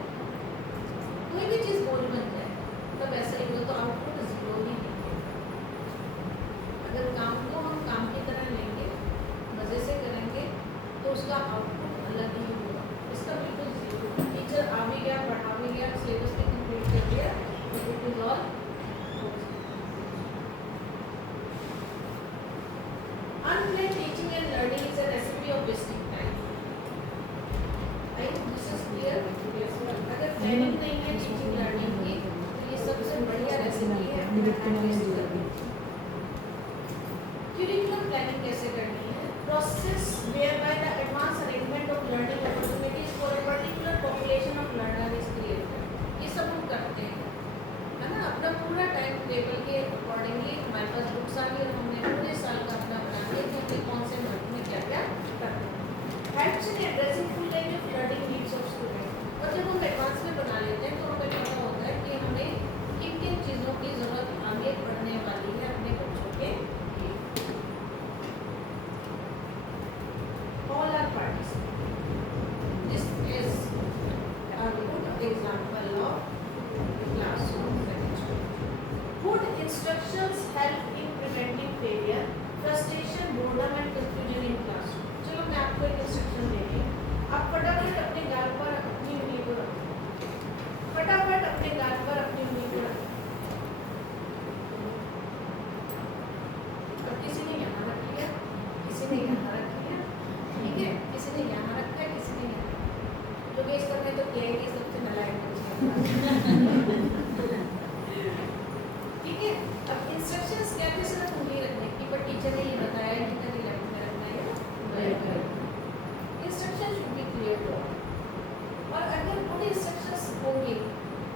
कोई भी चीज़ बोझ बन जाए, तब ऐसा ही होगा. तो आउटपुट जीरो ही है. अगर काम को हम काम की तरह लेंगे, मज़े से करेंगे, तो उसका आउटपुट अलग ही होगा. इसका बिल्कुल जीरो. टीचर आ भी गया, पढ़ा भी गया, सिलेबस भी कंप्लीट कर दिया, तो it is all. Unplanned teaching and learning is a recipe of wasting time. I hope this is clear. अगर प्लानिंग नहीं है टीचिंग लर्निंग की, तो ये सबसे बढ़िया रेसिपी है. Curriculum planning कैसे करनी है? Process whereby the advanced arrangement of learning opportunities for a particular population of learner is created. ये सब हम करते हैं, है ना? अपना पूरा टाइम टेबल के अकॉर्डिंगली हमारे पास बुक्स आ गई और हमने पूरे साल का अपना बना लिया कि हमने कौन से मंथ में क्या क्या करना है. Helps in addressing full range of learning needs of student. और जब हम एडवांस में बना लेते हैं तो हमें पता होता है कि हमें किन किन चीज़ों की ज़रूरत आगे पढ़ने वाली है अपने बच्चों के लिए. All are participating. This is a good example of classroom management. Good instructions help in preventing failure, frustration, boredom and confusion in classroom. चलो मैं आपको एक इंस्ट्रक्शन दे रही हूँ. आप फटाफट अपने गाल पर अपनी उंगली को रखो. तो गेस करने तो क्या है सबसे नालायक बच्चे ठीक है। अब इंस्ट्रक्शंस क्या थे सिर्फ उंगली रखने की, पर टीचर ने ये बताया कि कितने लेवल में रखना है। Instruction should be clear to all. और अगर गुड इंस्ट्रक्शंस होंगे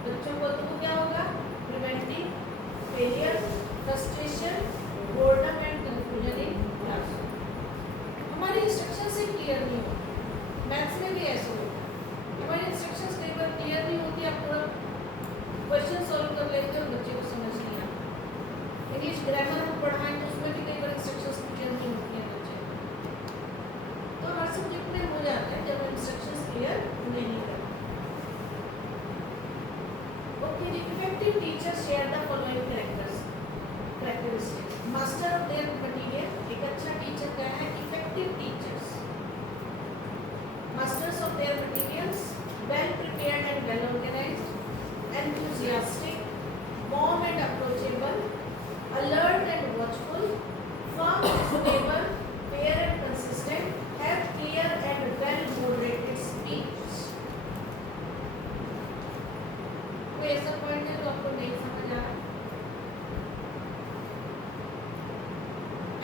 बच्चों को तो वो क्या होगा, preventing failure, frustration, boredom and confusion in class. हमारी इंस्ट्रक्शन से क्लियर नहीं होती, मैथ्स में भी ऐसे होता है, हमारी इंस्ट्रक्शंस कई बार क्लियर नहीं होती, आप पूरा क्वेश्चन सॉल्व कर लेते हो, बच्चे को समझ नहीं आता। इंग्लिश ग्रामर हम पढ़ाएं तो उसमें भी कई बार इंस्ट्रक्शंस क्लियर नहीं होती हैं बच्चे, तो हर सब्जेक्ट में हो जाता है जब इंस्ट्रक्शंस क्लियर नहीं करते। Okay, the effective teachers share the following characteristics. Master of their material, एक अच्छा टीचर क्या है? Effective teachers. Masters of their materials, well prepared and well organized, enthusiastic, warm and approachable, alert and watchful, firm, stable, fair and consistent, have clear and well moderated speech. कोई ऐसा point है जो आपको नहीं समझ आ रहा?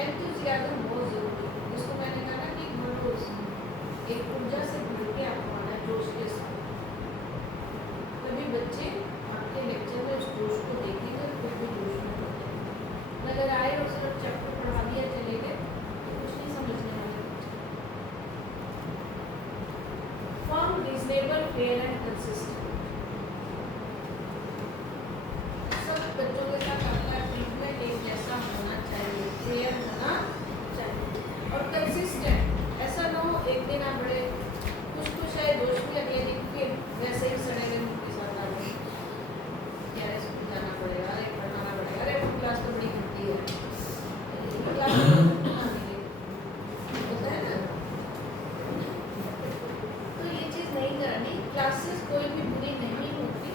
एंथुसियाज्म बहुत जरूरी है, जिसको मैंने कहा ना कि मनोज एक ऊर्जा से भर के आपको आना है, जोश के साथ, तभी बच्चे आपके लेक्चर में उस जोश को देखेंगे और फिर भी जोश में होते हैं। अगर आए और सिर्फ चैप्टर पढ़ा दिया चले गए तो कुछ नहीं समझने वाले बच्चे। Firm, reasonable, fair and consistent. बच्चों के साथ आपका ट्रीटमेंट एक जैसा होना चाहिए, फेयर होना चाहिए और कंसिस्टेंट। ऐसा ना हो एक दिन आप बड़े खुश है, जोश में अगले दिन फिर वैसे ही सड़े हुए मुंह के साथ आ गए, यार स्कूल जाना पड़ेगा, अरे पढ़ाना पड़ेगा, अरे क्लास तो बड़ी घंटी है, क्लास होता है ना। तो ये चीज़ नहीं करनी। क्लासेस कोई भी बुरी नहीं होती,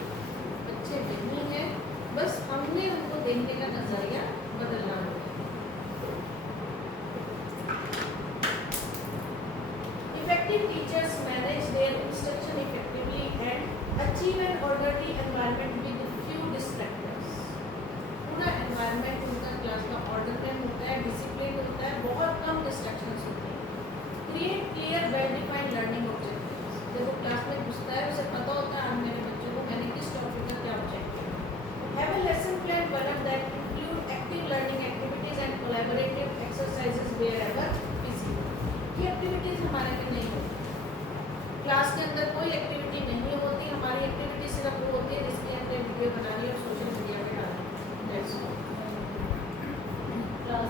अच्छे नहीं है, बस हमने उनको देखने का नजरिया बदलना होगा। Effective teachers manage their instruction effectively and achieve an orderly environment with few distractors. पूरा environment उनका क्लास का ऑर्डर में होता है, डिसिप्लिन होता है, बहुत कम डिस्ट्रैक्शंस होते हैं। Create clear, well-defined learning objectives. जब वो क्लास में घुसता है उसे पता होता है आज मेरे बच्चों को मैंने किस टॉपिक का क्या objective. Have a lesson plan developed that include active learning activities and collaborative exercises wherever feasible. ये एक्टिविटीज हमारे में नहीं होती, क्लास के अंदर कोई एक्टिविटी नहीं होती, हमारी एक्टिविटी सिर्फ वो होती है जिसकी हमने वीडियो बनानी और सोशल मीडिया पे डालनी। That's all. क्लास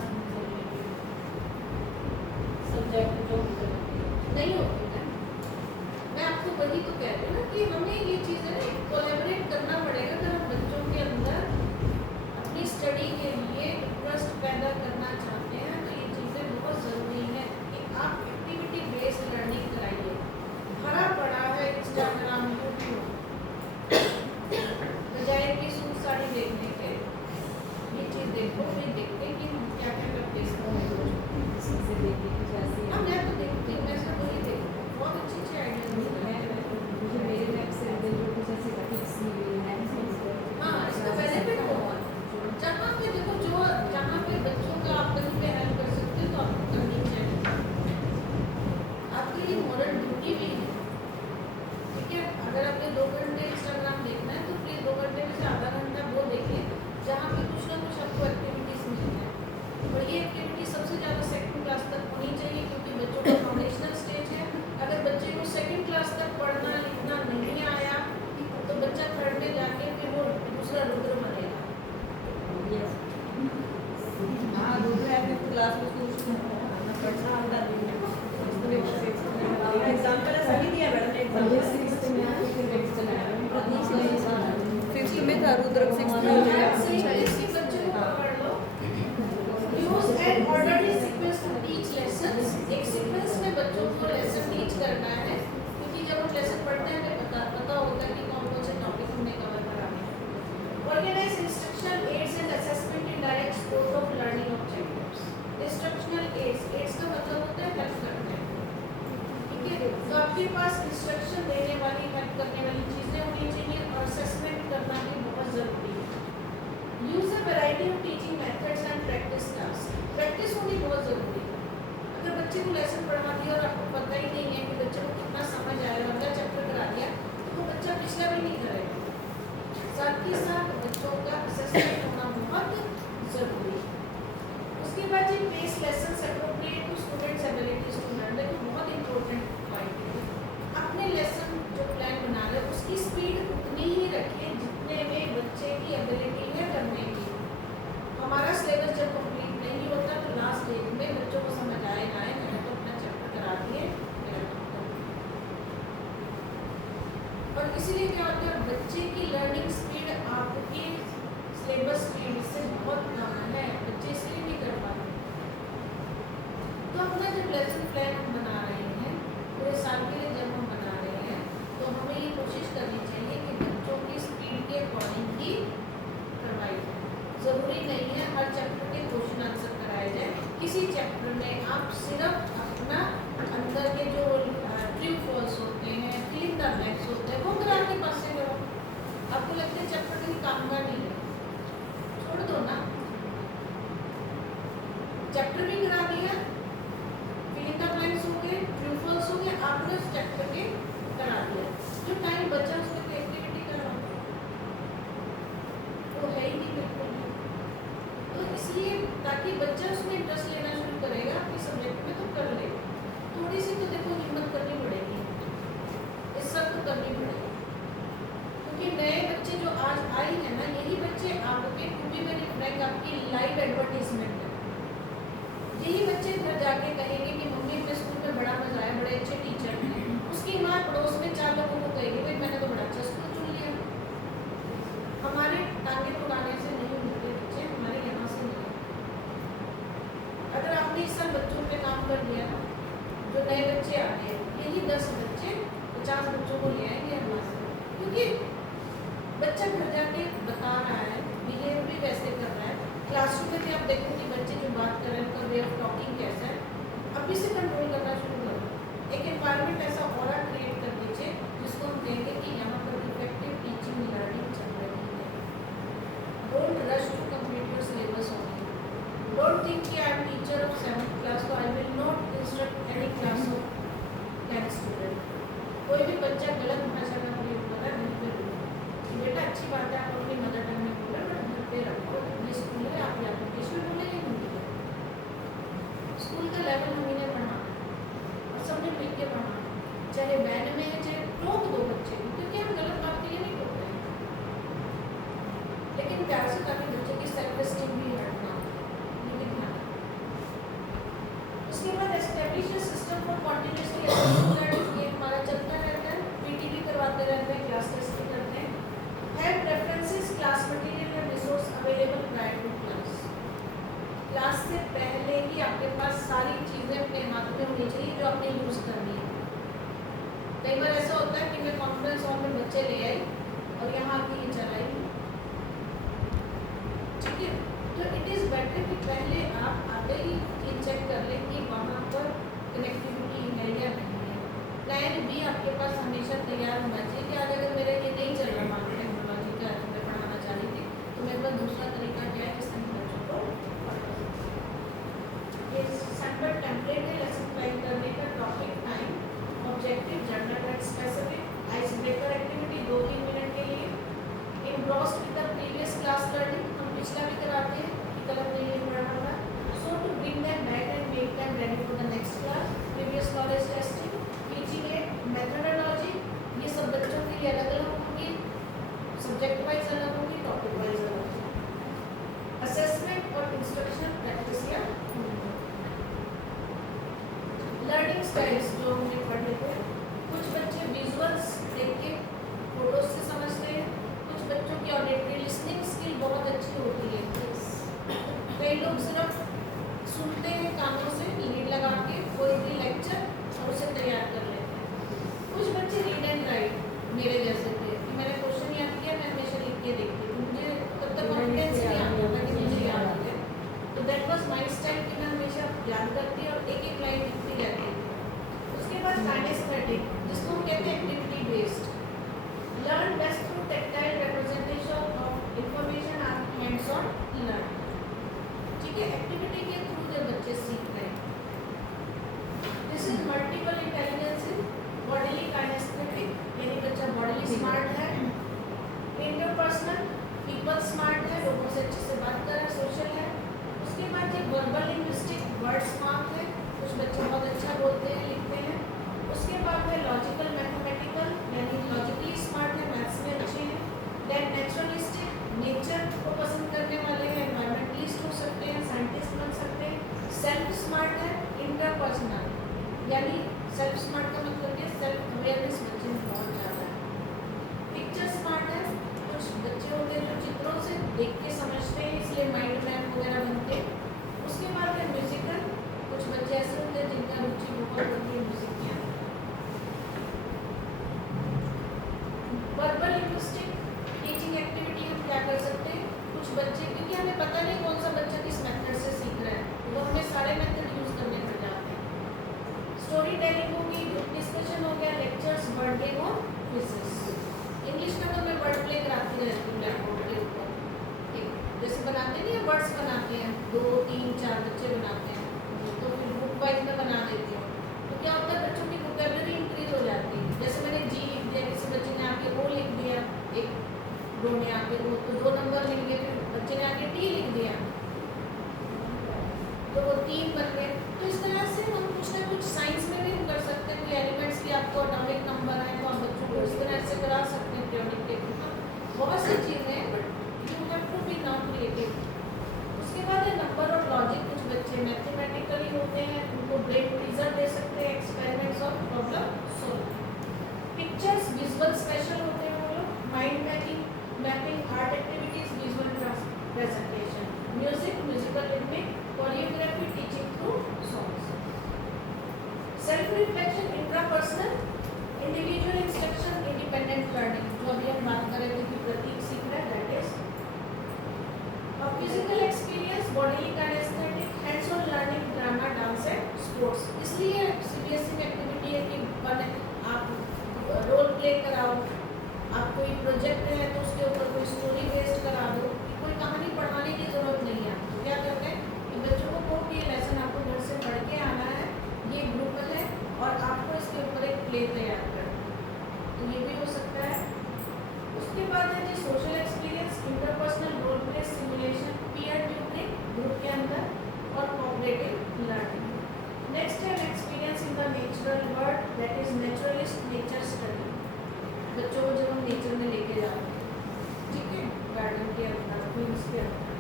सब्जेक्ट जो नहीं होती ना। मैं आपको वही तो कह रही हूँ ना कि हमें ये चीज़ें कोलैबोरेट करना पड़ेगा। अगर हम बच्चों के अंदर अपनी स्टडी के लिए इंटरेस्ट पैदा करना चाहते हैं तो ये चीज़ें बहुत ज़रूरी है कि आप एक्टिविटी बेस्ड लर्निंग कराइए। भरा पड़ा है इंस्टाग्राम, यूट्यूब, बजाय कि सूट साड़ी देखने के ये चीज़ देखो, ये देखते कि हम क्या क्या करते हैं। हाँ मैं तो देखती हूँ, मैं सब वही देखती हूँ, बहुत अच्छी अच्छी आइडियाज मिलते हैं। हाँ इसका बेनिफिट बहुत, जहाँ पे देखो जो जहाँ पे बच्चों का आप कहीं पे हेल्प कर सकते हो तो आपको करनी चाहिए, आपके लिए मॉरल ड्यूटी भी है। ठीक है, अगर आपने 2 घंटे इंस्टाग्राम देखना है तो प्लीज़ 2 घंटे में से आधा घंटा वो देखिए जहाँ पे कुछ ना कुछ आपको एक्टिविटीज़ मिल जाए। और ये एक्टिविटी सबसे ज़्यादा सेकंड क्लास तक होनी चाहिए क्योंकि बच्चों का फाउंडेशनल स्टेज है। अगर बच्चे को सेकंड क्लास तक पढ़ना लिखना नहीं आया तो बच्चा थर्ड में जाके फिर वो दूसरा रुद्र बनेगा। हाँ दूसरे है फिफ्थ क्लास में एग्जाम्पल सही दिया मैडम ने, फिफ्थ में था रुद्र, सिक्स्थ में इसी बच्चे को पकड़ लो। Use an orderly sequence to teach lessons. एक सीक्वेंस में बच्चों को लेसन टीच करना है क्योंकि जब हम लेसन पढ़ते हैं हमें पता होता है कि कौन कौन से टॉपिक हमने कवर कराने हैं। Organise instructional aids and assessment in direct scope of learning objectives. Instructional aids का मतलब होता है हेल्प करना है। ठीक है, तो आपके पास इंस्ट्रक्शन देने वाले करने वाली चीज़ें होनी चाहिए और असेसमेंट करना भी बहुत ज़रूरी है। Use a variety of teaching methods and practice task. Practice होनी बहुत ज़रूरी है। अगर बच्चे को लेसन पढ़ा दिया और आपको पता ही नहीं है कि बच्चे को कितना समझ आएगा, अगला चैप्टर करा दिया तो वो बच्चा पिछला भी नहीं करेगा। साथ ही साथ बच्चों का असेसमेंट होना बहुत ज़रूरी है। उसके बाद ये base lesson appropriate to students abilities to learn, देखो बहुत इंपॉर्टेंट पॉइंट है। अपने लेसन जो प्लान बना रहे हो उसकी स्पीड उतनी ही रखिए जितने में बच्चे की एबिलिटी है करने की। हमारा सिलेबस जब कंप्लीट नहीं होता तो लास्ट डेट में बच्चों को समझ आए ना आए, मैंने तो अपना चैप्टर करा दिए, मेरा काम कंप्लीट। और इसीलिए क्या होता है, बच्चे की लर्निंग स्पीड आपकी सिलेबस स्पीड से बहुत कम है, बच्चे इसलिए नहीं कर पाते। तो अपना जब लेसन प्लान हम बना रहे हैं पूरे साल के लिए, जब हम बना रहे हैं तो हमें ये कोशिश करनी चाहिए कि बच्चों की स्पीड के अकॉर्डिंग ही करवाई जाए। ज़रूरी नहीं है हर चैप्टर के क्वेश्चन आंसर कराए जाए। किसी चैप्टर में आप सिर्फ अपना अंदर के जो ट्रू फॉल्स होते हैं, फिल द ब्लैंक्स होते हैं, वो करा के पास से करो। आपको लगता है चैप्टर कहीं काम का नहीं है, छोड़ दो ना। चैप्टर भी करा दिया, फिल द ब्लैंक्स हो गए, ट्रू फॉल्स हो गए, आपने उस चैप्टर के करा दिया। जो टाइम बचा उसमें कोई एक्टिविटी करवाओ, वो है ही नहीं बिल्कुल भी। तो इसलिए ताकि बच्चा उसमें इंटरेस्ट लेना शुरू करेगा अपने सब्जेक्ट में तो कर ले। थोड़ी सी तो देखो हिम्मत करनी पड़ेगी, इस सब तो करनी पड़ेगी, क्योंकि नए बच्चे जो आज आए हैं ना, यही बच्चे आपके टू बी वेरी फ्रैंक आपकी लाइव एडवर्टीजमेंट है। यही बच्चे घर जाके कहेंगे कि मम्मी अपने स्कूल में बड़ा मजा आया, बड़े अच्छे टीचर हैं। उसकी माँ पड़ोस में 4 लोगों को कहेगी भाई मैंने तो बड़ा अच्छा स्कूल चुन लिया। हमारे टांगे टुकाने से नहीं मिलते बच्चे, हमारे यहाँ से मिले। अगर आपने इस साल बच्चों पे काम कर दिया ना, जो नए बच्चे आ रहे हैं, यही 10 बच्चे 50 बच्चों को ले आएंगे हमारे से, क्योंकि बच्चा घर जाके बता रहा है, बिहेव भी वैसे कर रहा है। क्लासरूम में भी आप देखोगे बच्चे जो बात कर रहे हैं उनका वे ऑफ टॉकिंग कैसा है, अभी से कंट्रोल करना शुरू करो। एक एनवायरनमेंट ऐसा ऑरा क्रिएट कर दीजिए जिसको हम कहेंगे कि यहाँ पर इफेक्टिव टीचिंग लर्निंग चल रही है। Don't rush to complete your syllabus only. Don't think कि I am teacher of 7th class तो I will not instruct any class of 10 student. कोई भी बच्चा गलत भाषा का प्रयोग कर रहा है घर पे बोलो, बेटा अच्छी बात है आप अपनी मदर टंग में बोलो, बट घर पे रखो। ये स्कूल है, आप या तो इंग्लिश में बोले या हिंदी में। स्कूल का लेवल हम इन्हें पढ़ाना और सबने मिल के पढ़ाना, चाहे वैन में है चाहे टोक दो बच्चे को, क्योंकि हम गलत बात के लिए नहीं टोक रहे हैं, लेकिन प्यार से ताकि बच्चे की सेल्फ एस्टीम भी हटना ये दिखाना। उसके बाद establish a system for continuously learning, ये हमारा चलता रहता है। पीटी भी करवाते रहते हैं, क्लास टेस्ट भी करते हैं। Have references class material and resource available prior to class. Class से पहले ही आपके पास सारी चीज़ें अपने हाथ में होनी चाहिए जो आपने यूज़ करनी है। कई बार ऐसा होता है कि मैं कॉन्फ्रेंस हॉल में बच्चे ले आई और यहाँ की ही चलाई, ठीक है। तो इट इज़ बेटर कि पहले आप आगे ही ये चेक कर लें कि वहाँ पर कनेक्टिविटी है या नहीं है। प्लान भी आपके पास हमेशा तैयार होना चाहिए कि आज अगर मेरा ये नहीं चल रहा मार्केट टेक्नोलॉजी का मैं पढ़ाना चाह रही थी तो मेरे पास दूसरा तरीका क्या है जिससे मैं बच्चों को पढ़ा सकूं। ये सैंपल टेम्पलेट है लेसन प्लान करने का। Topic time, objective, general and specific, ice breaker activity 2-3 minute के लिए। Engrossed with the previous class learning, हम पिछला भी कराते हैं कि कल हमने ये पढ़ा था। So to bring them back and make them ready for the next class. Previous knowledge testing, teaching aid, methodology, ये सब बच्चों के लिए अलग अलग होंगी, सब्जेक्ट वाइज अलग होंगी, टॉपिक वाइज अलग होंगी। असेसमेंट और इंस्ट्रक्शन प्रैक्टिस या लर्निंग स्टाइल्स जो हमने पढ़े थे, कुछ बच्चे विजुअल्स देख के फोटोज से समझते हैं, कुछ बच्चों की ऑडिटरी लिसनिंग स्किल बहुत अच्छी होती है। कई लोग सिर्फ सुनते हैं कानों से लीड लगा के कोई भी लेक्चर और उसे तैयार कर लेते हैं। कुछ बच्चे रीड एंड राइट मेरे जैसे थे कि मैंने क्वेश्चन याद किया, मैं हमेशा लिख के देखती थी, मुझे तब तक कॉन्फिडेंस नहीं आता था कि मुझे याद आ गया। तो दैट वाज माय स्टाइल कि मैं हमेशा याद करती और एक एक लाइन लिखती रहती थी। उसके बाद बच्चे, क्योंकि हमें पता नहीं कौन सा बच्चा किस मेथड से सीख रहा है, तो हमें सारे मेथड यूज करने पड़ जाते हैं। स्टोरी टेलिंग होगी, ग्रुप डिस्कशन हो गया, लेक्चर्स, वर्ड गेम और क्विज़ेस। इंग्लिश का तो मैं वर्ड प्ले कराती रहती हूँ ब्लैकबोर्ड के ऊपर, जैसे बनाते नहीं, वर्ड्स बनाते हैं, 2, 3, 4 बच्चे बनाते हैं, तो फिर बुक वाइज में बना देती हूँ। तो क्या होता है, बच्चों की वोकैबुलरी इंक्रीज हो जाती है। जैसे मैंने जी लिख दिया, किसी बच्चे ने आके ओ लिख दिया, एक दो ने आके ओ, तो 2 नंबर लिख दिए, फिर बच्चे ने आके टी लिख दिया, तो वो 3 बन गए। तो इस तरह से हम कुछ ना कुछ साइंस में भी हम कर सकते हैं। कोई एलिमेंट्स की आपको एटॉमिक नंबर है तो आप बच्चों को इस तरह से करा सकते हैं, पीरियोडिक टेबल का। बहुत सी चीज़ें हैं, but you have to be not creative. उसके बाद है नंबर और लॉजिक। कुछ बच्चे मैथमेटिकली होते हैं, उनको ब्रेन टीजर दे सकते हैं, एक्सपेरिमेंट्स और problem solve. Pictures visual special होते हैं वो लोग, mind mapping, art activities, visual presentation, music, musical rhythmic, choreography, teaching through songs. Self reflection, intrapersonal, individual instruction, independent learning, जो अभी हम बात कर रहे थे कि प्रतीक सीख रहा है, that is physical experience, body kinaesthetic, hands on learning, drama, dance and sports. इसलिए सीबीएसई में एक्टिविटी है कि आप रोल प्ले कराओ, आप कोई प्रोजेक्ट है तो उसके ऊपर कोई स्टोरी बेस्ड करा दो, कोई कहानी पढ़ाने की जरूरत नहीं है। तो क्या करते हैं कि बच्चों को कहो कि ये लेसन आपको घर से पढ़ के आना है, ये ग्रुप है और आपको इसके ऊपर एक प्ले तैयार करना, तो ये भी हो सकता है। उसके बाद है जी social experience, interpersonal role play, simulation, peer tutoring group के अंदर, और कोऑपरेटिव लर्निंग। नेक्स्ट है experience in the natural world, that is naturalist nature study. बच्चों को जब हम नेचर में लेके जाते हैं, ठीक है, गार्डन के अंदर, फील्ड्स के अंदर।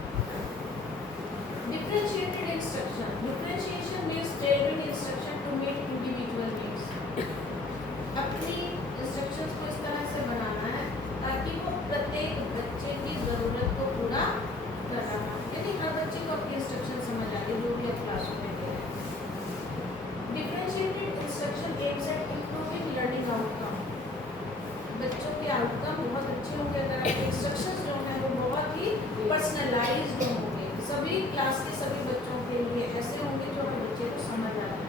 Differentiated instruction, differentiation means tailoring instruction to meet individual needs. अपनी इंस्ट्रक्शंस को इस तरह से बनाना है ताकि वो प्रत्येक बच्चे की ज़रूरत को पूरा कर रहा है, यानी हर बच्चे को अपनी इंस्ट्रक्शन समझ आ रही, जो भी आप क्लासरूम में दे रहे हैं। Differentiated instruction aims at improving learning outcome. बच्चों के आउटकम बहुत अच्छे होंगे अगर आपके इंस्ट्रक्शंस जो हैं वो बहुत ही पर्सनलाइज्ड होंगे, सभी क्लास के सभी बच्चों के लिए ऐसे होंगे जो हर बच्चे को समझ आ रहा है।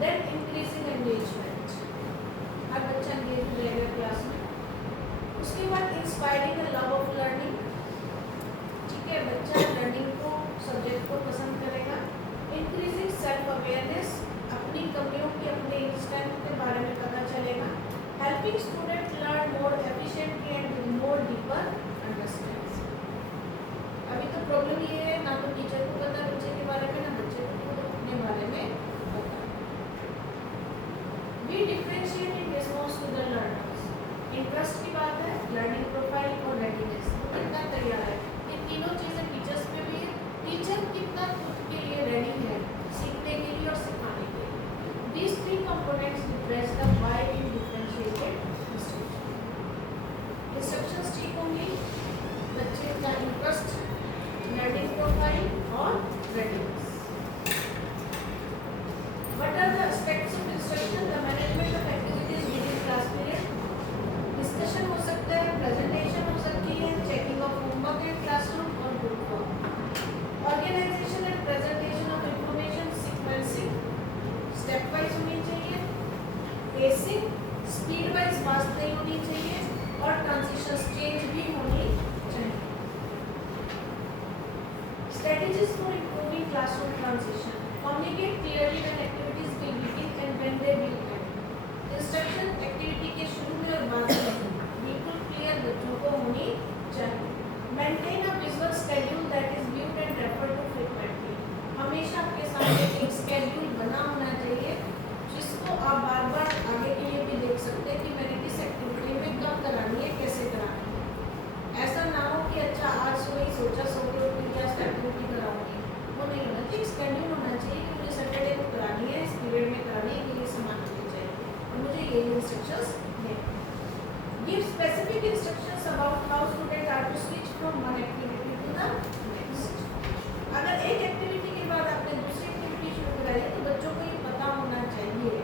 देन इंक्रीजिंग एंगेजमेंट, हर बच्चा एंगेज रहेगा क्लास में। उसके बाद inspiring the love of learning, ठीक है, बच्चा लर्निंग को, सब्जेक्ट को पसंद करेगा। इंक्रीजिंग सेल्फ अवेयरनेस, अपनी कमियों की, अपने स्ट्रेंथ के बारे में पता चलेगा। Helping student learn more efficiently and with more deeper understanding. अभी तो प्रॉब्लम ये है, ना तो टीचर को पता बच्चे के बारे में, ना बच्चे को खुद अपने बारे में पता। We differentiate in response to the learners. Interest की बात है, लर्निंग प्रोफाइल और रेडीनेस, कितना तैयार है, ये तीनों चीज़ें टीचर्स पे भी है। टीचर कितना खुद के लिए रेडी है सीखने के लिए और सिखाने के लिए। These 3 components express the why in differentiated instruction. Instructions ठीक होंगी, बच्चे का इंटरेस्ट, लर्निंग प्रोफाइल और readiness. What are the aspects of instruction? The management of activities within class period. Discussion हो सकता है, presentation हो सकती है, checking of homework in classroom और group work. Organization and presentation of information, sequencing, step wise होनी चाहिए, pacing, speed wise fast नहीं होनी चाहिए, और transitions change भी होनी चाहिए. Strategies for improving classroom transition. Communicate clearly when activities will begin and when they will end. Instruction activity के शुरू में और बाद में बिल्कुल क्लियर बच्चों को होनी चाहिए. Maintain a visual schedule that is viewed and referred to frequently. हमेशा आपके सामने एक स्केड्यूल बना होना चाहिए जिसको आप बार बार आगे के लिए भी देख सकते हैं कि मैंने किस एक्टिविटी में कब करानी है, कैसे करानी है। ऐसा ना हो कि अच्छा आज सुबह ही सोचा सो के उठ के क्या एक्टिविटी कराऊंगी, वो नहीं होना चाहिए। स्केड्यूल होना चाहिए कि मुझे सैटरडे को करानी है, इस पीरियड में करानी है, ये सामान होनी चाहिए और मुझे ये इंस्ट्रक्शंस दें। Give specific instructions about how students are to switch from one activity to the next. अगर एक एक्टिविटी के बाद आपने दूसरी एक्टिविटी शुरू कराई है तो बच्चों को ये पता होना चाहिए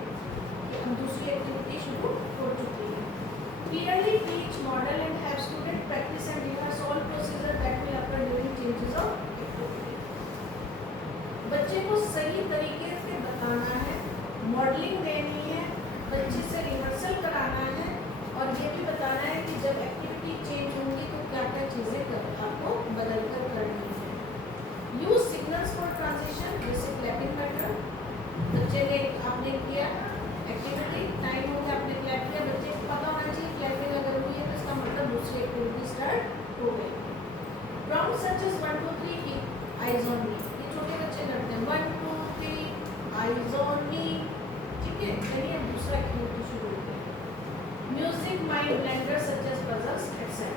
कि हम दूसरी एक्टिविटी शुरू हो चुकी है। Clearly teach, model and have student practice and rehearse all procedure that will occur during mind blenders such as puzzles, etc.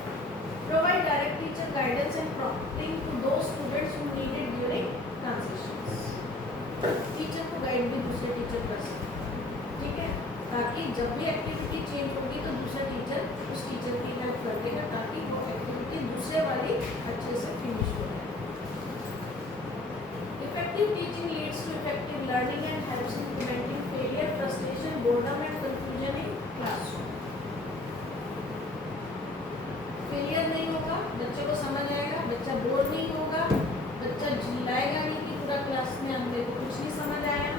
Provide direct teacher guidance and prompting to those students who need it during transitions. Teacher को guide भी दूसरे teacher कर सकते हैं, ठीक है, ताकि जब भी एक्टिविटी चेंज होगी तो दूसरा टीचर उस टीचर की हेल्प कर देगा ताकि वो एक्टिविटी दूसरे वाली अच्छे से फिनिश हो जाए. Effective teaching leads to effective learning and helps in preventing failure, frustration, boredom and confusion in classroom. Failure नहीं होगा, बच्चे को समझ आएगा, बच्चा बोर नहीं होगा, बच्चा झिल्लाएगा नहीं कि पूरा क्लास में हमने को कुछ नहीं समझ आया.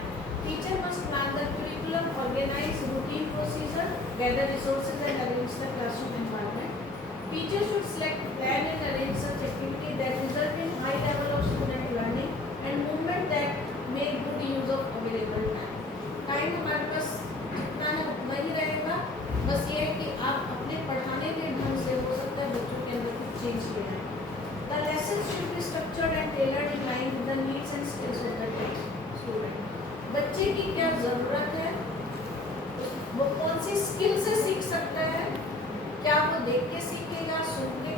Teacher must plan the curriculum, organize routine procedure, gather resources and arrange the classroom environment. Teachers should select, plan and arrange such activity that result in high level of student learning and movement that make good use of available time. Time हमारे पास जितना है उतना ही रहेगा, बस ये है कि आप अपने पढ़ाने के ढंग से हो सकता है बच्चों के अंदर कुछ चेंज ले आए. The lessons should be structured and tailored in line with the needs and skills of the student. बच्चे की क्या ज़रूरत है, वो कौन सी स्किल से सीख सकता है, क्या वो देख के सीखेगा, सुन के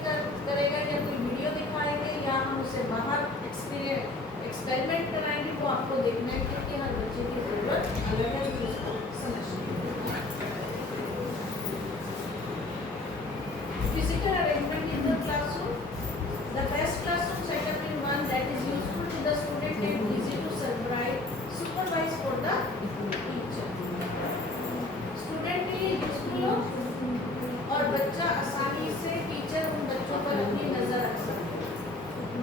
करेगा या कोई वीडियो दिखाएंगे या हम उसे बाहर एक्सपेरिमेंट कराएंगे, वो आपको देखना है क्योंकि हर बच्चे की ज़रूरत अलग है जो उसको समझना है. Physical arrangement in the classroom. The best classroom setup is one that is useful to the student and easy to supervise for the teacher. Student के लिए useful हो और बच्चा आसानी से टीचर उन बच्चों पर अपनी नजर रख सके.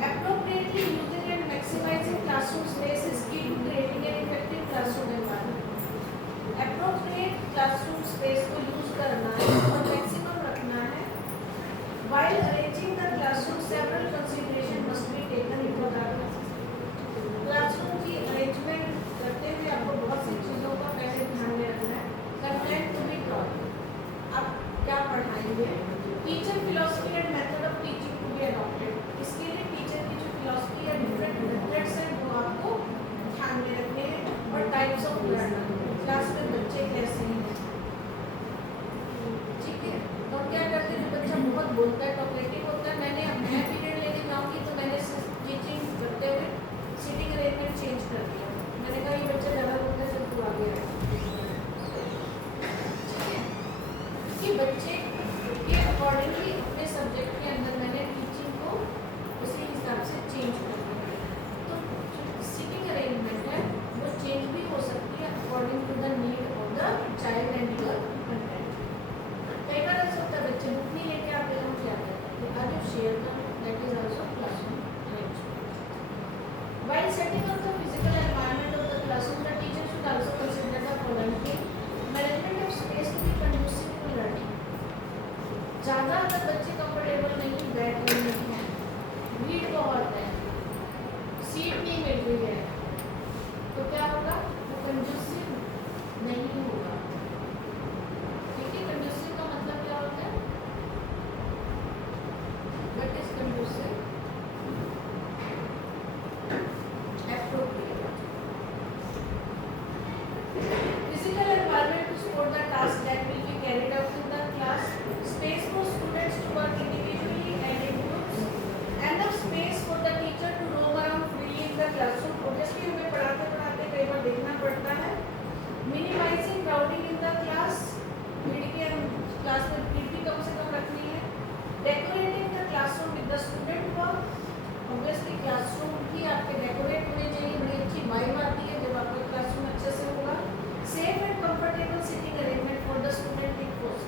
Appropriately using and maximizing classroom space is key to creating an effective classroom environment. Appropriate classroom space को use करना है और maximum रखना है. While arranging the classroom, several considerations must be taken into account. Classroom की arrangement करते हुए आपको बहुत सी चीज़ों का पहले ध्यान में रखना है. Content to be taught. आप क्या पढ़ाएंगे? Teacher philosophy and method of teaching to be adopted. इसके लिए टीचर की जो philosophy या different methods हैं वो आपको ध्यान में रखने हैं और types of learner. क्लास में बच्चे कैसे हैं? ठीक है, तो क्या करते हैं, बच्चा बहुत बोलता है, टॉपरेटिव होता है, मैं पीरियड लेने जाऊँगी तो मैंने टीचिंग करते हुए सीटिंग अरेंजमेंट चेंज कर दिया. मैंने कहा ये बच्चा ज़्यादा बोलता है, चल तू आगे आ. ठीक है, कि बच्चे के अकॉर्डिंगली अपने सब्जेक्ट के अंदर मैंने टीचिंग को उसी हिसाब से चेंज कर दिया. तो जो सीटिंग अरेंजमेंट है वो चेंज भी हो सकती है according to the need of the child and your content. कई बार ऐसा होता है बच्चे बुक नहीं लेके आते हैं, हम क्या करते हैं, आज शेयर कर, that is also classroom arrangement. While setting up the physical environment of the classroom, the teacher should also consider the following: management of space to be conducive to learning. ज़्यादा अगर बच्चे कंफर्टेबल नहीं बैठ रहे हैं, भीड़ बहुत है, सीट नहीं मिल रही है, तो क्या होगा, वो कंडूसिव नहीं होगा. ठीक है, कंडूसिव का मतलब क्या होता है, what is conducive? Appropriate. Physical environment to support the task that will be carried out in the class. Space for students to work individually and in groups. Enough space for the teacher to roam around freely in the classroom. Obviously हमें पढ़ाते कई बार देखना पड़ता है. Minimizing crowding in the class. भीड़ के class में भीड़ भी कम से कम रखनी है. Decorating the classroom with the student work. Obviously classroom भी आपके डेकोरेट होने चाहिए, बड़ी अच्छी वाइब आती है जब आपका क्लासरूम अच्छे से होगा. Safe and comfortable seating arrangement for the student in course.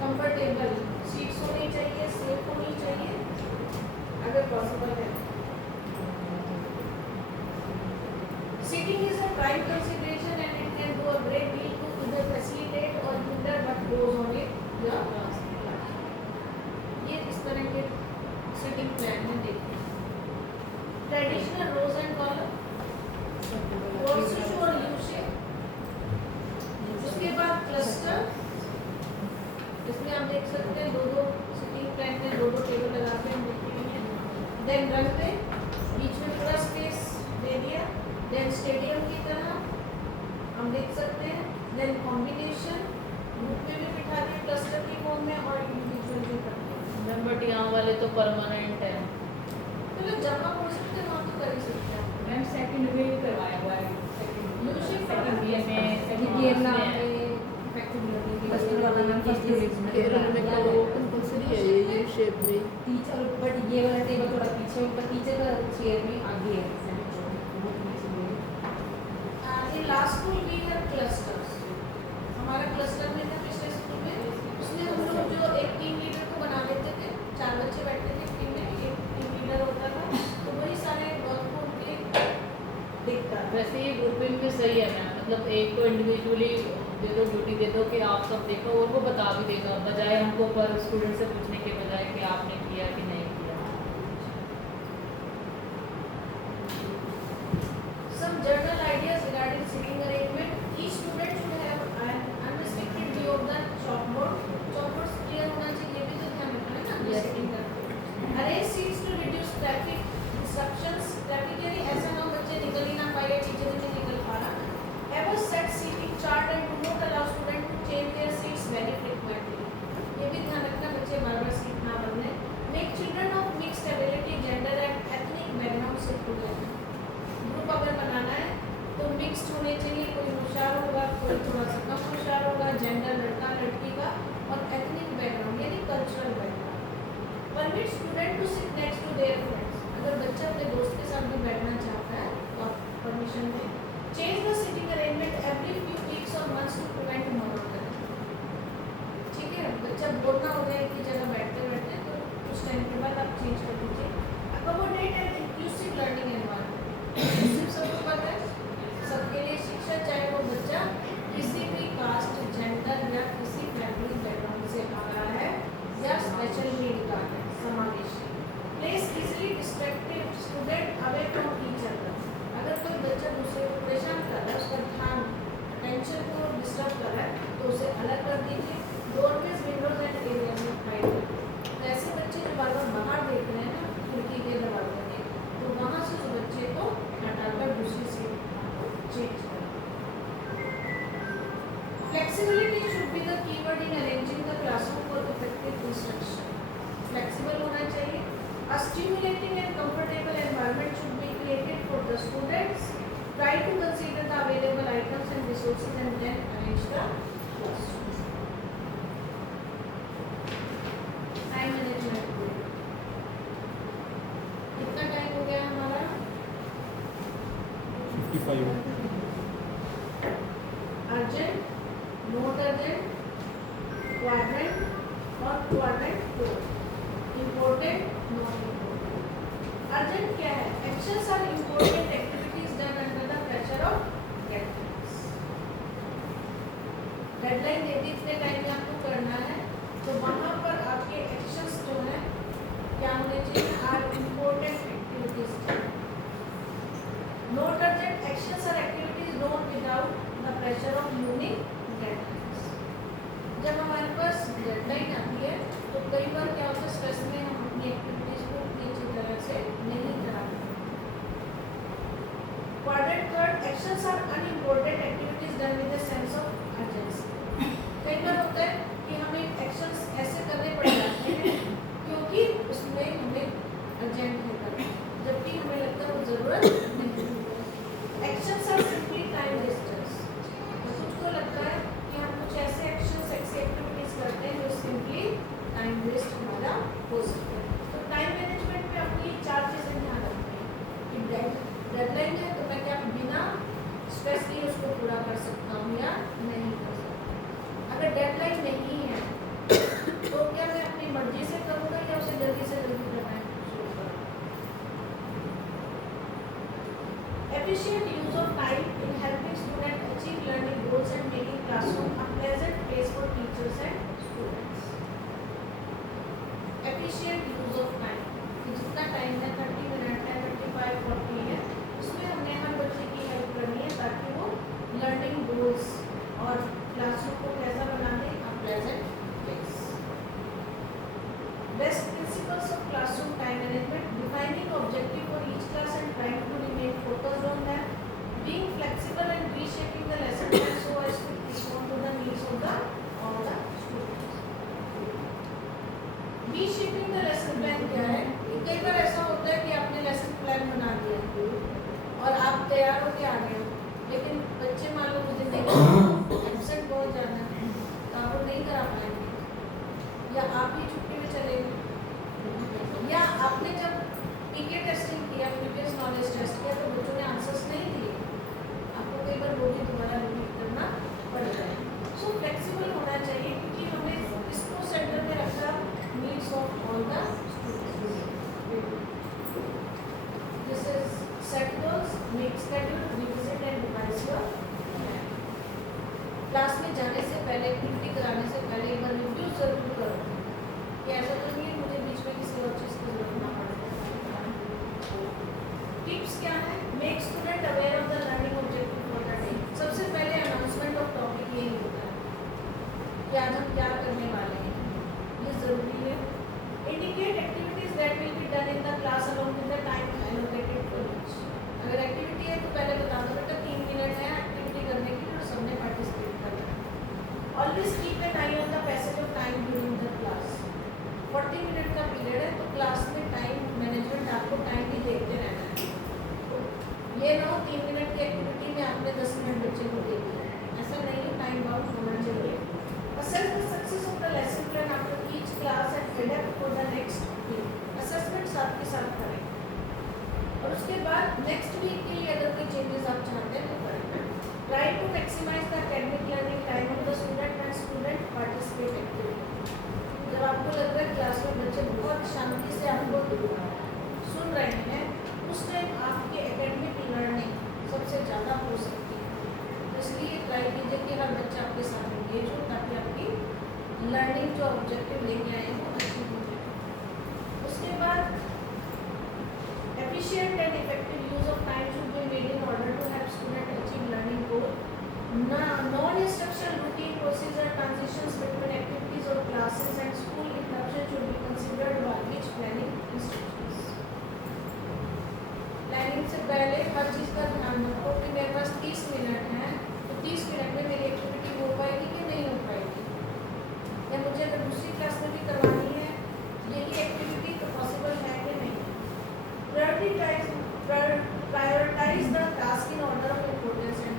Comfortable seats होनी चाहिए, सेफ होनी चाहिए अगर पॉसिबल है. Seating is a prime consideration and it can do a great deal to either facilitate or hinder what goes on in the class. ये इस तरह के सीटिंग प्लान में देखते हैं. ट्रेडिशनल रोज एंड कॉलम, होर्सशू और यू शेप. उसके बाद क्लस्टर, इसमें आप देख सकते हैं दो सीटिंग प्लान में दो टेबल लगा के हम देखते हैं. देन रनवे, बीच में पूरा स्पेस दे दिया. देन स्टेडियम की तरह हम देख सकते हैं. देन कॉम्बिनेशन, ग्रुप में भी बिठा दिए क्लस्टर की फॉर्म तो परमानेंट है। मतलब जहाँ हो सकते हैं वहाँ तो कर ही सकते हैं। मैम सेकंड में करवाया हुआ है सेकंड ईयर में सेकंड ईयर में आपने इफेक्टिव लर्निंग की फर्स्ट वाला नाम फर्स्ट यूनिट में केरल में तो कंपलसरी है ये शेप में। टीचर बट ये वाला टेबल थोड़ा पीछे उनका टीचर का चेयर में आगे है बहुत पीछे में In last school we have clusters. हमारा क्लस्टर में था पिछले स्कूल में, उसमें हम लोग जो एक टीम लीडर को बना देते थे, 4 बच्चे बैठते थे टीम में, एक टीम लीडर होता था, तो वही सारे वर्क को उनके दिखता था। वैसे ये ग्रुपिंग में सही है मैम, मतलब एक को इंडिविजुअली दे दो, ड्यूटी दे दो कि आप सब देखो, और वो बता भी देगा बजाय हमको पर स्टूडेंट से पूछने के बजाय कि आपने किया कि नहीं किया। Some general ideas regarding seating arrangement. Each student should have an unrestricted view of the chalkboard. Chalkboard clear होना चाहिए, ये भी तो ध्यान रखना है ना Yes. setting करते। Arrange seats to reduce traffic disruptions. Traffic यानी ऐसा ना हो बच्चे निकल ही ना पाए या टीचर नहीं निकल पा रहा। Have a set seating chart and do not allow student to change their seats very frequently. ये भी ध्यान रखना बच्चे बार-बार सीट ना बदलें। Make children of mixed ability, gender and ethnic background sit together. Group अगर बनाना है तो मिक्स्ड होने चाहिए, कोई होशियार होगा, कोई थोड़ा सा कम होशियार होगा, जेंडर लड़का लड़की का, और एथनिक बैकग्राउंड यानी cultural background. Permit student to sit next to their friends. अगर बच्चा अपने दोस्त के साथ भी बैठना चाहता है तो आप परमिशन दें। Change the seating arrangement every few weeks और मंथ्स टू प्रिवेंट मोनोटनी। ठीक है, बच्चा बोर ना हो जाए एक ही जगह बैठते बैठते, तो कुछ टाइम के बाद आप चेंज कर दीजिए। Accommodate and inclusive learning environment. सिर्फ सबको पता है सबके लिए शिक्षा, चाहे वो बच्चा किसी भी कास्ट, जेंडर या किसी फैमिली बैकग्राउंड से आ रहा है या स्पेशल नीड का है, समावेशी। Place easily distracted student away from each other. अगर कोई बच्चा दूसरे को परेशान कर रहा है, उसका ध्यान अटेंशन को डिस्टर्ब कर रहा है, तो उसे अलग कर दीजिए। डोरवेज, विंडोज एंड एरिया में हाइड करिए। तो ऐसे बच्चे जो बार बार बाहर देख रहे हैं ना खिड़की के दरवाजे के, तो वहाँ से उस बच्चे को हटाकर दूसरी सीट चेंज करें। Flexibility should be the keyword in arranging the classroom for effective instruction. Flexible होना चाहिए। A stimulating and comfortable environment should be created for the students. Try to consider the available items and resources and then arrange the classroom. Time management. कितना time हो गया हमारा? 55 urgent, not urgent, quadrant और quadrant 4, important, not important. Urgent क्या है? Actions are important activities done under the pressure of deadlines. Deadline दे दी इतने टाइम में आपको करना है, तो वहाँ पर आपके एक्शंस जो है क्या होने चाहिए? Are important activities. Not urgent actions are activities done without the pressure of unique deadlines. जब हमारे पास डेडलाइन आती है तो कई बार क्या होता है, स्ट्रेस में हम अपनी एक्टिविटीज को उतनी अच्छी तरह से नहीं करा पाते। Quadrant third, actions are unimportant activities done with a sense of urgency. कई बार होता है कि हमें एक्शंस ऐसे करने पड़ जाते हैं क्योंकि उसमें हमें अर्जेंट है करना, जबकि हमें लगता है वो ज़रूरत नहीं है। Actions are simply time wasters. मुझको लगता है कि हम कुछ ऐसे एक्शंस, ऐसी एक्टिविटीज करते हैं जो सिंपली टाइम वेस्ट हमारा हो सकता है। तो टाइम मैनेजमेंट में अपनी 4 चीज़ें ध्यान रखनी है कि डेडलाइन है तो मैं क्या बिना स्ट्रेस लिए उसको पूरा कर सकता हूँ या नहीं कर सकता। अगर डेडलाइन नहीं है तो क्या मैं अपनी मर्जी से करूँगा या उसे जल्दी से जल्दी करना शुरू करूँगा। Efficient use of time in helping students achieve learning goals and making classroom a pleasant place for teachers and students. Efficient use of time. जितना टाइम है 30 मिनट है, 35, 40 है, उसमें हमने हर बच्चे की हेल्प करनी है ताकि वो लर्निंग गोल्स और क्लासरूम को कैसा बना दे, a pleasant place. Best principles of classroom time management: defining objective for each class and trying to remain focused on them, being flexible and reshaping the lesson plan so as to respond to the needs of all the students. Reshaping the lesson plan plan क्या है कि कई बार ऐसा होता है कि आपने लेसन प्लान बना दिया और आप तैयार होके आ गए हो, लेकिन बच्चे मान लो मुझे नहीं एब्सेंट बहुत ज़्यादा है तो आप वो नहीं करा पाएंगे, या आप ही छुट्टी में चले गए, या आपने जब पीके टेस्टिंग किया, प्रीवियस नॉलेज टेस्ट किया, तो बच्चों ने आंसर्स नहीं दिए, आपको कई बार वो भी दोबारा रिपीट करना पड़ता है। सो फ्लेक्सिबल होना चाहिए, क्योंकि हमने इसको सेंटर में रखा needs of all the students. This is set goals, make schedule, revisit and revise your plan. Class में जाने से पहले, एक्टिविटी कराने से पहले एक बार रिव्यू जरूर करो कि ऐसा तो नहीं है मुझे बीच में किसी और चीज़ की जरूरत ना पड़े। टिप्स क्या है? Make student aware of the learning objective for the day. सबसे पहले अनाउंसमेंट ऑफ टॉपिक यही होता है कि आज हम क्या करने वाले हैं, ये ज़रूरी है। Indicate activities that will be done in the class along with the time allocated for each. अगर एक्टिविटी है तो पहले बता दो बेटा 3 मिनट है एक्टिविटी करने की और सबने पार्टिसिपेट करना है। Always keep an I on the passage of time during the class. 40 minute का पीरियड है तो क्लास में टाइम मैनेजमेंट आपको टाइम भी देखते रहना है। ये ना हो 3 मिनट की एक्टिविटी में आपने 10 मिनट बच्चे को दे दिया, ऐसा नहीं है, टाइम बाउंड होना चाहिए। Assess the success of the lesson plan after each class and adapt for the next week. Assessment साथ के साथ करें और उसके बाद नेक्स्ट वीक के लिए अगर कोई चेंजेस आप चाहते हैं तो करें। Try to maximize the academic learning time of the student and student participate actively. जब आपको लग रहा है क्लास में बच्चे बहुत शांति से आपको सुन रहे हैं, उस टाइम आपकी एकेडमिक लर्निंग सबसे ज़्यादा हो सकती है। तो इसलिए ट्राई कीजिए कि हर बच्चा आपके साथ एंगेज हो, ताकि आपकी लर्निंग जो ऑब्जेक्टिव लेके आए हैं वो अचीव हो जाए। उसके बाद efficient and effective use of time should be made in order to help student achieve learning goal. Non instruction routine procedure transitions between activities और classes and school interruption should be considered while each planning instructions. Planning से पहले हर चीज़ का ध्यान रखो कि मेरे पास 30 minute हैं, तो 30 मिनट में मेरी एक्टिविटी हो पाएगी कि नहीं हो पाएगी, या मुझे अगर दूसरी क्लास में भी करवानी है यही एक्टिविटी तो पॉसिबल है कि नहीं। Prioritise the task in order of importance and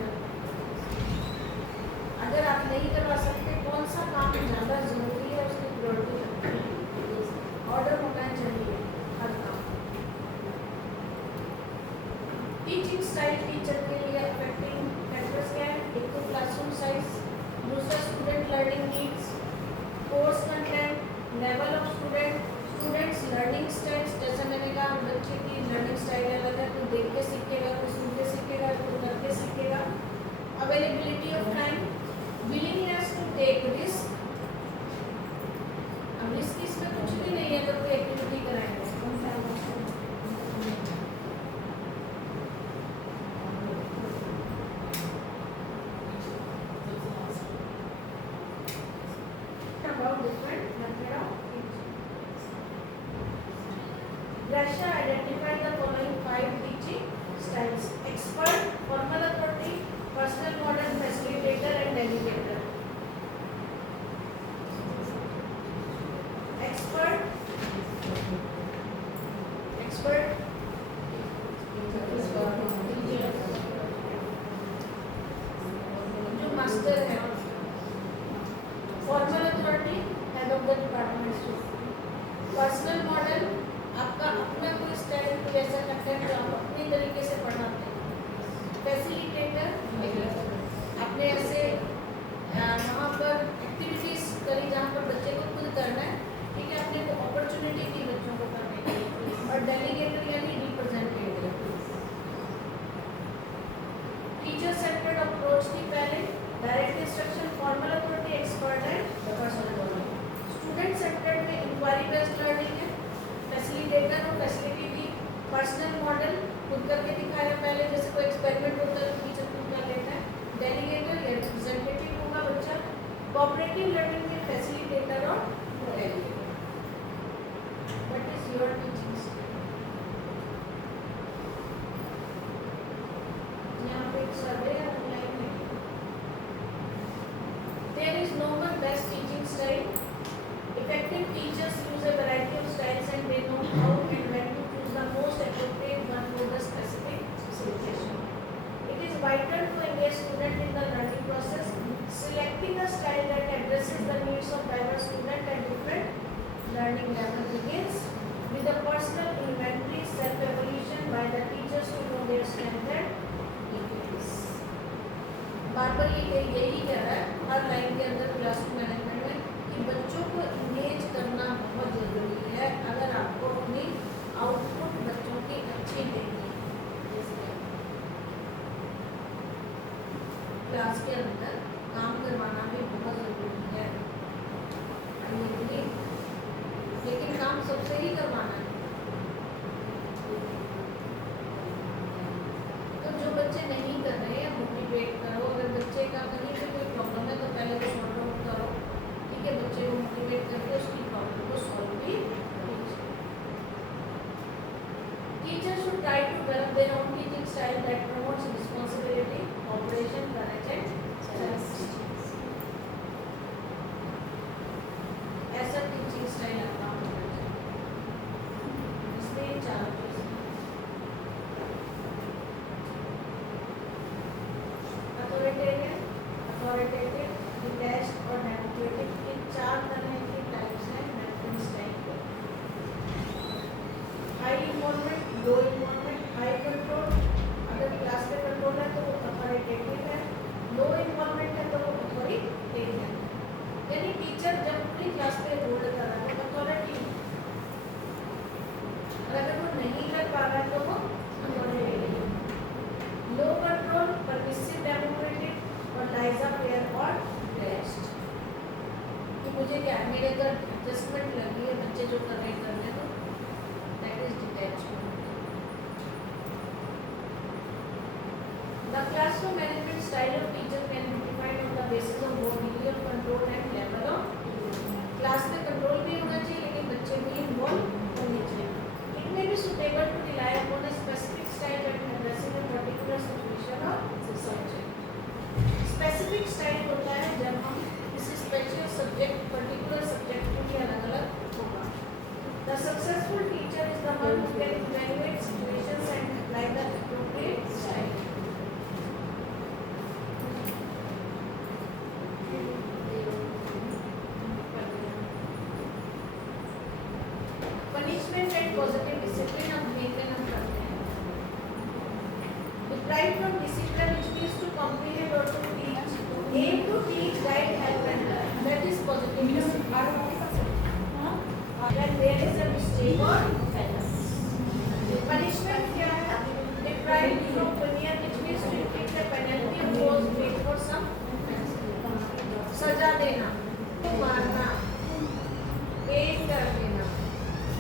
अगर आप नहीं करवा सकते कौन सा काम ज़्यादा ज़रूरी है उसकी प्रायोरिटी ऑर्डर होना चाहिए हर काम। टीचिंग स्टाइल टीचर के लिए अफेक्टिंग फैक्टर्स क्या है? एक तो क्लासरूम साइज, दूसरा student learning needs, course content, level of student, students learning styles. जैसे मैंने कहा बच्चे की लर्निंग स्टाइल अलग है, कोई देख के सीखेगा, कोई सुन के सीखेगा, कोई करके सीखेगा। Availability of time, willingness to take risk. अब रिस्क इसमें कुछ भी नहीं है अगर कोई एक्टिविटी कराएंगे। About different method of teaching. Grasha identified the following 5 teaching styles: expert, formal authority, personal model, facilitator, and delegator. Expert, जो मास्टर है, formal authority head of the department, personal model आपका अपना कोई स्टाइल कोई ऐसा content जो आप अपने तरीके से पढ़ाते हैं, फैसिलिटेटर आपने ऐसे वहाँ पर एक्टिविटीज़ करी जहाँ पर बच्चे को खुद करना है, ठीक है, आपने वो अपॉर्चुनिटी दी बच्चों को करने की। और डेलीगेटर यानी रिप्रेजेंटेटिव। टीचर सेंटर्ड अप्रोच की पहले direct instruction, formal authority, expert and personal model. Student centred में इंक्वायरी बेस्ड लर्निंग है, फैसिलिटेटर और फैसिलिटी दी, पर्सनल मॉडल खुद करके दिखाया पहले, जैसे कोई एक्सपेरिमेंट होता है तो टीचर खुद कर लेता है। ये यही कह रहा है हर लाइन के अंदर क्लासरूम मैनेजमेंट में कि बच्चों को इंगेज करना बहुत ज़रूरी है अगर आपको अपनी आउटपुट बच्चों की अच्छी देनी है। क्लास के अंदर काम करवाना भी बहुत ज़रूरी है, लेकिन काम सबसे ही करवाना है। तो जो बच्चे नहीं कर रहे हैं मोटिवेट करो। अगर बच्चे का कहीं पे कोई प्रॉब्लम है तो पहले तो सॉर्ट आउट करो, ठीक है, बच्चे को मोटिवेट करके उसकी प्रॉब्लम को सॉल्व भी कीजिए। Teacher should try to develop their own teaching style that promotes responsibility, cooperation, correct and trust. ऐसा टीचिंग स्टाइल आपका होना चाहिए इसमें चारों चीज़ें अथॉरिटेटिव, डिटैच्ड और डेमोक्रेटिक के 4 तरह के टाइप्स हैं मैनेजमेंट स्टाइल के। हाई इन्वॉल्वमेंट, लो इन्वॉल्वमेंट, हाई कंट्रोल, अगर क्लास में कंट्रोल है तो वो अथॉरिटेटिव है, लो इन्वॉल्वमेंट है तो वो अथॉरिटेटिव है। यानी टीचर जब पूरी क्लास में होल्ड कर रहा है वो अथॉरिटी, और अगर वो नहीं कर पा रहा है तो वो अथॉरिटेटिव। लो कंट्रोल, परमिसिव, डेमोक्रेटिक, और लाइजा फेयर और टेस्ट कि मुझे क्या मेरे अगर एडजस्टमेंट लगी है बच्चे जो कर रहे हैं करने तो that is detachment. The classroom management style of teacher can be defined on the basis of both degree of control and level of class में कंट्रोल भी होना चाहिए लेकिन बच्चे भी इन्वॉल्व होने चाहिए। It may be suitable to rely upon a specific style at addressing a particular situation और सब्जेक्ट। स्पेसिफिक स्टाइल होता है जब हम किसी स्पेशल सब्जेक्ट पर्टिकुलर सब्जेक्ट के लिए अलग अलग होगा। The successful teacher is the one who can evaluate situations and apply the appropriate style. Punishment and positive discipline अब मेंटेन हम करते हैं। Deprived from discipline which means to comprehend or to teach, aim to teach, guide, help and learn. That is positive discipline. When there is a mistake or error. Punishment क्या है? Deprived from punishment which means to inflict a penalty or cause pain for some offense. सजा देना, मारना, pen कर देना,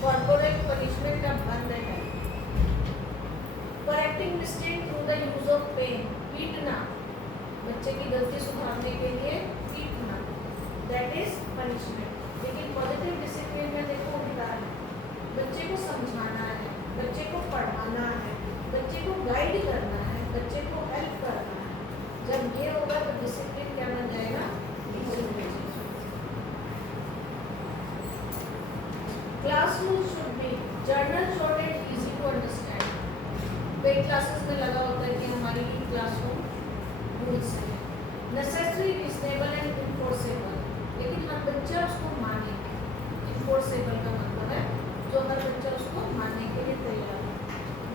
corporal punishment का बंद है। Correcting mistake through the use of pain, पीटना, बच्चे की गलती सुधारने के लिए पीटना, दैट इज पनिशमेंट। लेकिन पॉजिटिव डिसिप्लिन में देखो उल्टा है, बच्चे को समझाना है, बच्चे को पढ़ाना है, बच्चे को गाइड करना है, बच्चे को हेल्प करना है। जब ये होगा तो डिसिप्लिन क्या बन जाएगा? Class rules should be general, short and easy to understand. कई क्लासेस में लगा होता है कि हमारी क्लासरूम रूल्स है नेसेसरी, रिजनेबल एंड इन्फोर्सेबल, लेकिन हर बच्चा उसको माने। इन्फोर्सेबल का मतलब है जो हर बच्चा उसको मानने के लिए तैयार है।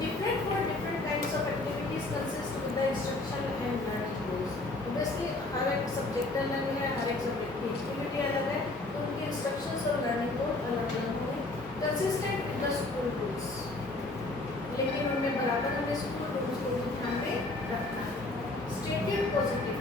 Different for different types of activities consist with the instruction and learning goals. Obviously हर एक सब्जेक्ट अलग है, हर एक सब्जेक्ट की एक्टिविटी अलग है, तो उनके इंस्ट्रक्शंस और लर्निंग गोल अलग अलग होंगे। Consistent with the school rules, लेकिन उनमें बराबर हमें स्कूल रूल्स को भी ध्यान में रखना है। स्टेटेड पॉजिटिव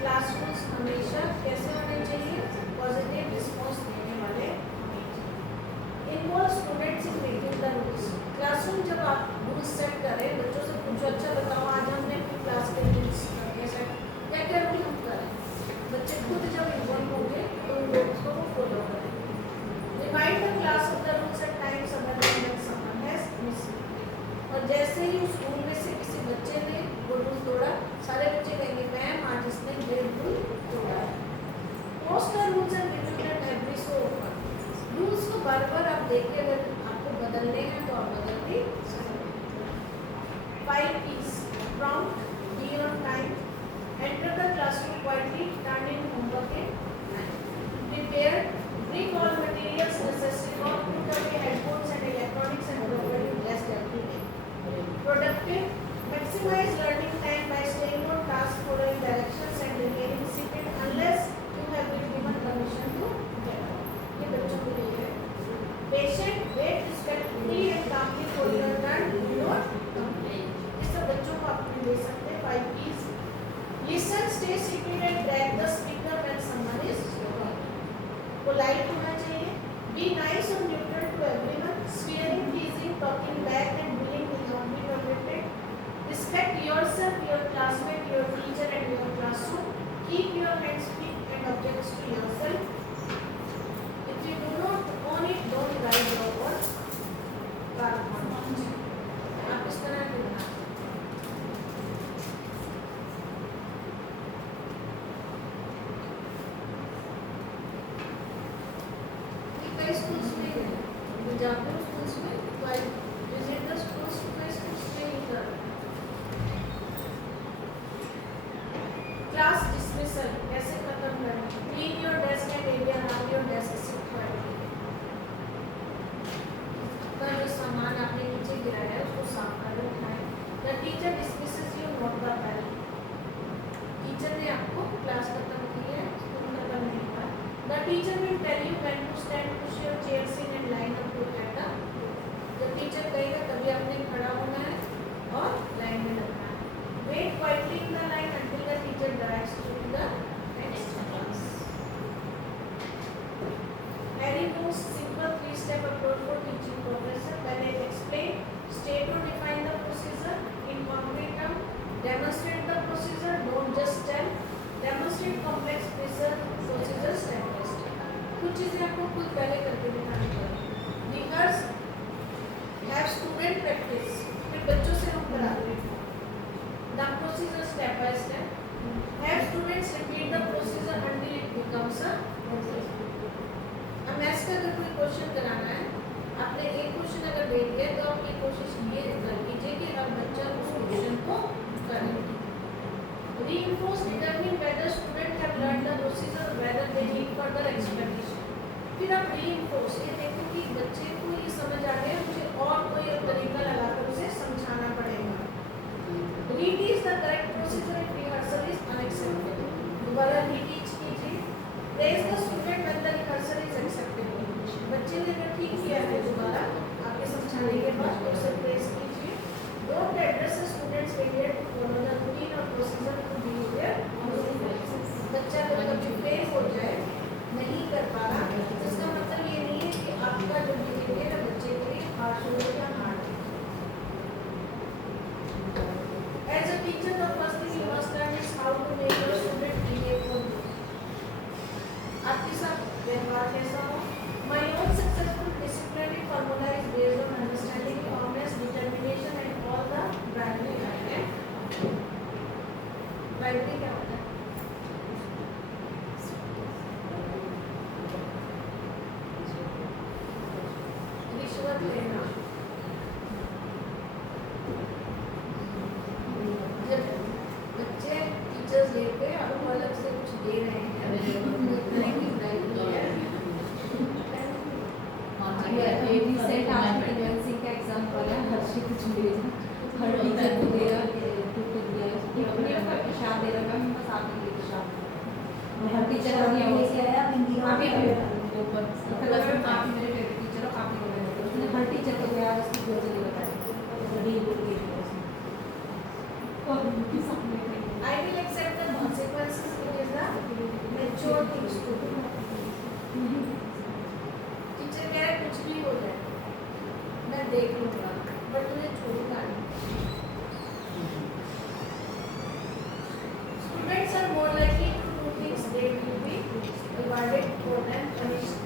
क्लास रूल्स हमेशा कैसे होने चाहिए? पॉजिटिव रिस्पॉन्स देने वाले होने चाहिए। Involve students in making the rules. Classroom जब आप रूल्स सेट करें, बच्चों से पूछो अच्छा बताओ आज हमने अपनी क्लास के रूल्स सेट क्या क्या रूल हम करें। बच्चे खुद जब इन्वॉल्व होंगे तो उन रूल्स को वो फॉलो करें। Remind the class of the rules at times available someone has misused. और जैसे ही उस स्कूल में से किसी बच्चे ने वो रूल तोड़ा, सारे बच्चे कहेंगे मैम आज इसने ये रूल तोड़ा है। Post the rules and review them every so often. Rules को बार बार आप देखिए, अगर आपको बदलने हैं तो आप बदल भी सकते हैं। 5 P's prompt, be on time, enter the classroom quietly, turn in homework in time, prepare, bring all materials necessary, not put away headphones and electronics and properly dressed every day. Productive, maximize learning time by staying on task, following polite होना चाहिए, be nice और neutral to everyone, swearing, teasing, talking back and bullying will not be permitted, respect yourself, your classmate, your teacher and your classroom, keep your hands free and objects to yourself, if you do not own it, don't write your words. आप इस तरह के बना कई schools में Punjabi schools में visit the schools to कई schools में क्लास डिसमिसल कैसे खत्म करना, clean your desk and area around your desk का जो सामान आपने नीचे गिराया है उसको साफ कर रखना है। The teacher dismisses you not the bell, teacher ने आपको क्लास खत्म की है, तुम खत्म नहीं हुआ। The teacher will tell you when to stand, push your chairs in and line up together, the teacher कहेगा तभी आपने खड़ा होना है और लाइन में लगना है। Wait quietly in the line until the teacher directs you to the next class. Harry knows simple three-step approach for teaching professor. When I explain, state or define the procedure in concrete terms, demonstrate the procedure, don't just tell, demonstrate complex procedure step by step. कुछ चीजें आपको खुद पहले करके दिखानी पड़ेगी। Rehearse, have student practice, फिर बच्चों से हम कराते हैं। The procedure step by step. Have students repeat the procedure until it becomes a maths का अगर कोई क्वेश्चन कराना है, आपने एक क्वेश्चन अगर दे दिया तो आप ये कोशिश ये कर लीजिए कि हर बच्चा उस क्वेश्चन को करे। Reinforce, determine whether student have learned the procedure or whether they need further explanation. फिर आप reinforce ये देखो कि बच्चे को ये समझ आ गया, मुझे और कोई एक तरीका लगाकर उसे समझाना पड़ेगा। Reteach the correct procedure if rehearsal is unacceptable. दोबारा reteach कीजिए। Praise the student when the rehearsal is acceptable. बच्चे ने अगर ठीक किया है दोबारा आपके समझाने के बाद तो उसे प्रेस कीजिए। Don't address the student's failure to follow the routine or procedure to behavior. बच्चा अगर कभी फेल हो जाए, नहीं कर पा रहा, तो इसका मतलब ये नहीं है कि आपका जो बिहेवियर है बच्चे के लिए हार्श हो या हार्ड है। As a teacher, the first thing you must learn is how to make your student behave for you. आपके साथ व्यवहार कैसा हो। My own successful disciplinary formula is based on understanding calmness, determination and all the bribery I am. Bribery क्या होता है? रिश्वत लेना। जब बच्चे टीचर्स लेते हैं और अलग से कुछ दे रहे हैं रिसेंट आज प्रेगनेंसी का एग्जाम्पल है, हर्षी कुछ भेजा, हर टीचर को दे रहा है, तो दिया है अपने आपका प्रसाद दे रहा है, बस आप ही प्रसाद हर टीचर का दिया लेके आया हिंदी आप ही ऊपर आप ही मेरे फेवरेट टीचर हो, आप ही को उसने हर टीचर को दिया, उसकी वजह नहीं बताया डी बोल के और उनके सामने I will accept the consequences. It is the mature things to do. Teacher कह रहे कुछ भी हो जाए, मैं देख लूँगा, बट मुझे छोड़ूंगा नहीं। Students are more likely to do things they will be rewarded for than punished.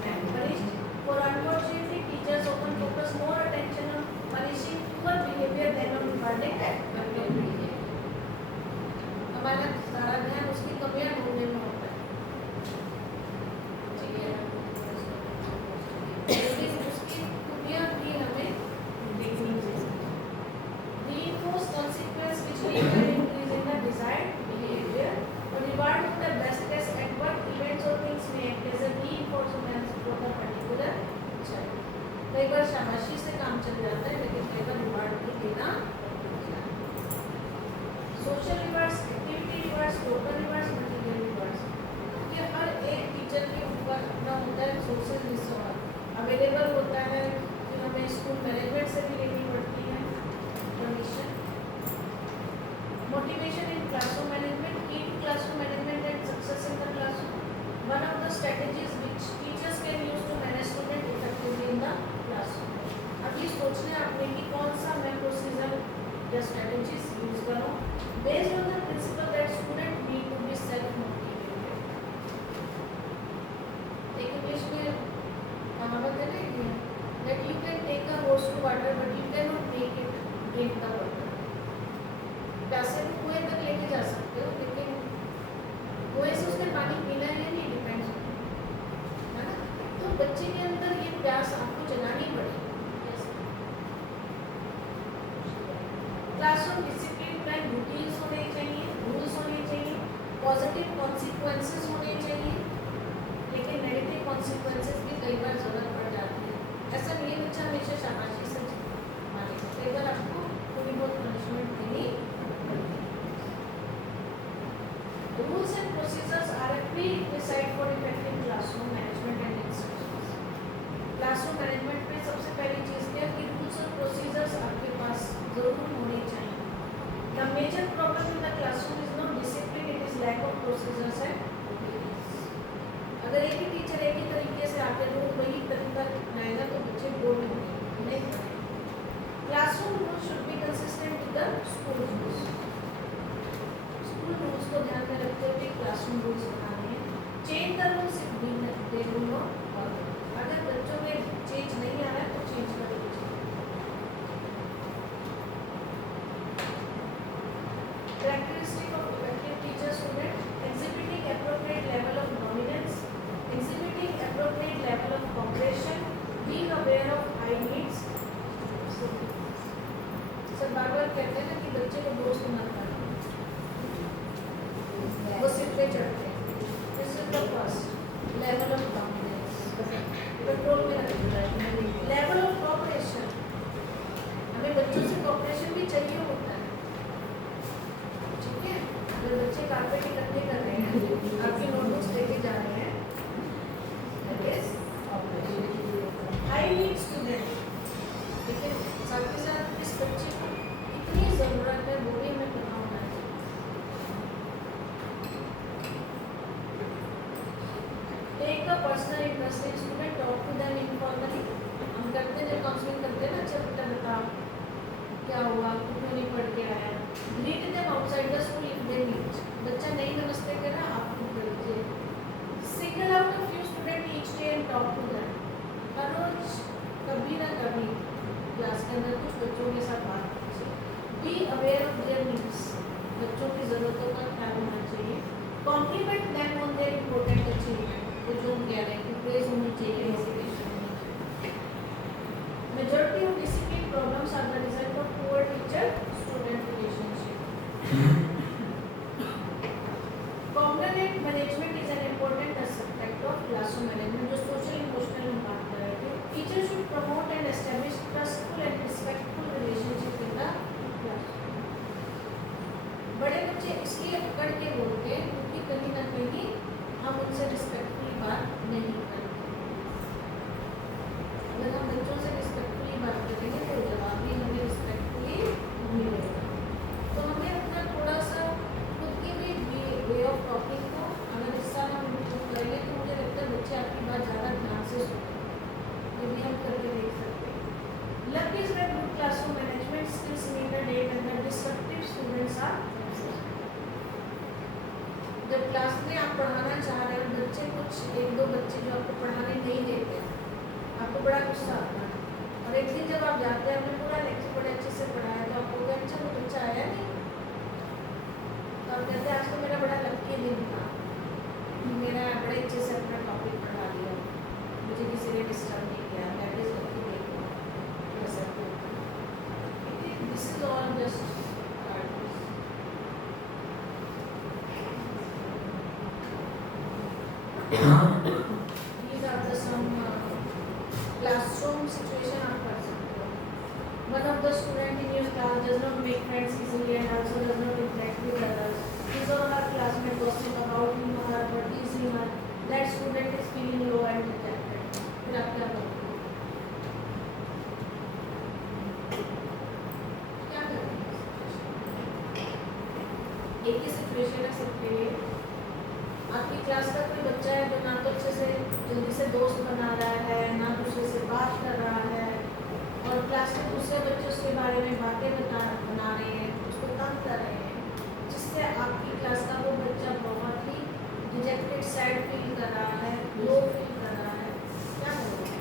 For unfortunately, teachers often focus more attention on punishing poor behavior than on rewarding appropriate behavior. हमारा सारा ध्यान उसकी कमियां ढूंढने में होता है, ठीक है, लेकिन उसकी खूबियां भी हमें देखनी चाहिए। Reinforce consequence which lead to increasing the desired behavior or reward of the best case at what events or things may act as a reinforcement for the particular child. कई बार शाबाशी से काम चल जाता है, लेकिन कई बार रिवार्ड भी देना। Social rewards, activity rewards, total rewards, material rewards, ये हर एक टीचर के ऊपर अपना होता है सोर्सेज रिसोर्स अवेलेबल होता है, फिर हमें स्कूल मैनेजमेंट से भी लेनी पड़ती है permission. Motivation in classroom management, keep classroom management and success in the classroom. One of the strategies which teachers आपने कि कौन सा मैं प्रोसीजर या स्ट्रेटजीज यूज करूं based on the principle that student need to be self motivated. एक English में कहावत है ना that you can take a horse to water but you can not make it drink the water. प्यासे को कुएं तक लेके जा सकते हो लेकिन कुएं से उसने पानी पीना है नहीं डिपेंड्स है ना। तो बच्चे के अंदर ये प्यास आपको जगानी पड़ेगी। क्लासरूम डिसिप्लिन में रूटीन्स होने चाहिए, रूल्स होने चाहिए, पॉजिटिव कॉन्सिक्वेंसेस होने चाहिए, लेकिन नेगेटिव कॉन्सिक्वेंसेस भी कई बार जरूरत पड़ जाती है। ऐसा नहीं है बच्चा हमेशा शाबाशी से मानेगा, कई बार आपको थोड़ी बहुत पनिशमेंट देनी पड़ती है। Rules and procedures are a prerequisite for effective classroom management and instructions. Classroom management में सबसे पहली चीज़ क्या है कि रूल्स और प्रोसीजर्स आपके पास जरूर होने चाहिए। The major problem in the classroom is not discipline, it is lack of procedures and routines. अगर एक ही टीचर एक ही तरीके से आके रोज वही तरीका अपनाएगा तो बच्चे बोर होंगे नहीं करेंगे। Classroom rules should be consistent with the school rules. School rules को ध्यान में रखते हुए क्लासरूम रूल्स बनाने हैं। Change the rules if they do not work. अगर बच्चों में चेंज नहीं आ रहा है तो चेंज कर दीजिए। Characteristic of effective teacher student: exhibiting appropriate level of dominance, exhibiting appropriate level of cooperation, being aware of high needs. Sir बार-बार कहते हैं ना कि बच्चे को दोस्त ना बनाओ, वो सिर पे चढ़ते हैं। This is the first level of dominance. Control में रखना। Level of cooperation, हमें बच्चों से cooperation भी चाहिए होता है। अगर बच्चे कारपेट इकट्ठे कर रहे हैं, आपकी नोटबुक्स लेके जा रहे हैं, हाई नीड स्टूडेंट, लेकिन साथ के साथ इस बच्चे को इतनी ज़रूरत है वो भी हमें पता होना चाहिए। Take a personal interest in student, talk to them informally. हम करते हैं जब काउंसलिंग करते हैं ना, अच्छा बेटा बताओ क्या हुआ, क्यों नहीं पढ़ के आया। Greet them outside the school if they meet. बच्चा नहीं नमस्ते कर रहा आप खुद कर लीजिए। Single out a few student each day and talk to them. हर रोज कभी ना कभी क्लास के अंदर कुछ बच्चों के साथ बात कीजिए। Be aware of their needs, बच्चों की ज़रूरतों का ख्याल होना चाहिए। Compliment them on their important achievement, तो जो हम कह रहे हैं कि प्रेज होनी चाहिए, मोटिवेशन होनी चाहिए। Majority of discipline problems are the result of poor teacher student relationship. Component management is an important aspect of classroom management, जो सोशल इमोशनल हम बात कर रहे थे। Teacher should promote and establish trustful and respectful relationship in the classroom. बड़े बच्चे इसलिए अकड़ के बोलते हैं क्योंकि कहीं ना कहीं हम उनसे रिस्पेक्टफुली बात नहीं करते। अगर हम बच्चों से रिस्पेक्टफुली बात करेंगे तो जवाब भी हमें रिस्पेक्टफुली मिलेगा। तो हमें अपना थोड़ा सा खुद की भी वे ऑफ टॉकिंग को अगर हिस्सा हम इम्प्रूव करेंगे तो मुझे लगता है बच्चे आपकी बात ज़्यादा ध्यान से सुनेंगे। ये भी हम करके देख सकते हैं। Luck is when good classroom management skills meet a date and the destructive students are. जब क्लास में आप पढ़ाना चाह रहे हो, बच्चे कुछ एक दो बच्चे जो आपको पढ़ाने नहीं देते हैं, आपको बड़ा गुस्सा आता है। और एक दिन जब आप जाते हैं, आपने पूरा लेक्चर बड़े अच्छे से पढ़ाया तो आपको कहते अच्छा वो बच्चा आया नहीं, तो आप कहते हैं आज तो मेरा बड़ा लकी दिन था, मेरा बड़े अच्छे से अपना टॉपिक पढ़ा दिया, मुझे किसी ने डिस्टर्ब नहीं किया, दैट इज लकी डे। ऐसा this is all just these are the some classroom situation आप कर सकते हो। One of the student in your class does not make friends easily and also does not interact with others. His or her classmate gossip about him or her or teasing her. That student is feeling low and rejected. फिर आप क्या करोगे? क्या करेंगे? एक ही situation है सबके लिए। आपकी क्लास का कोई बच्चा है जो ना तो अच्छे से जल्दी से दोस्त बना रहा है, ना दूसरे से बात कर रहा है, और क्लास क्लास के दूसरे बच्चे उसके बारे में बातें बना रहे हैं, उसको तंग कर रहे हैं, जिससे आपकी क्लास का वो बच्चा बहुत ही डिजेक्टेड, सैड फील कर रहा है, लो फील कर रहा है, क्या करोगे?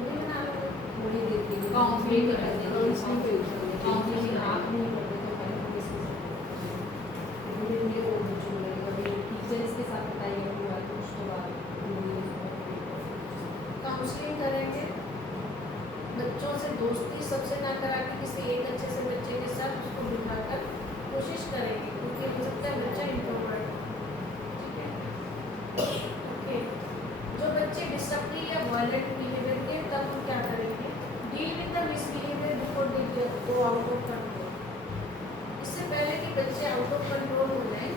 ये बना लो। थोड़ी देर के लिए Counseling कर देंगे, counseling counseling पे ऊपर counseling लेकिन आप नहीं करते तो मैं किसी से धीरे-धीरे वो बच्चों को लगेगा भी टीचर इसके साथ बताइए हुआ तो उसके बाद काउंसलिंग करेंगे, बच्चों से दोस्ती सबसे ना करा के किसी एक अच्छे से बच्चे के साथ उसको बिठाकर कोशिश करेंगे, क्योंकि हो सकता है बच्चा इंट्रोवर्ट हो, ठीक है? ओके, जो बच्चे डिसप्ली या वायलेंट बिहेवियर के, तब हम क्या करेंगे? Deal with the misbehaviour before they go out of control. इससे पहले कि बच्चे आउट ऑफ कंट्रोल हो जाए,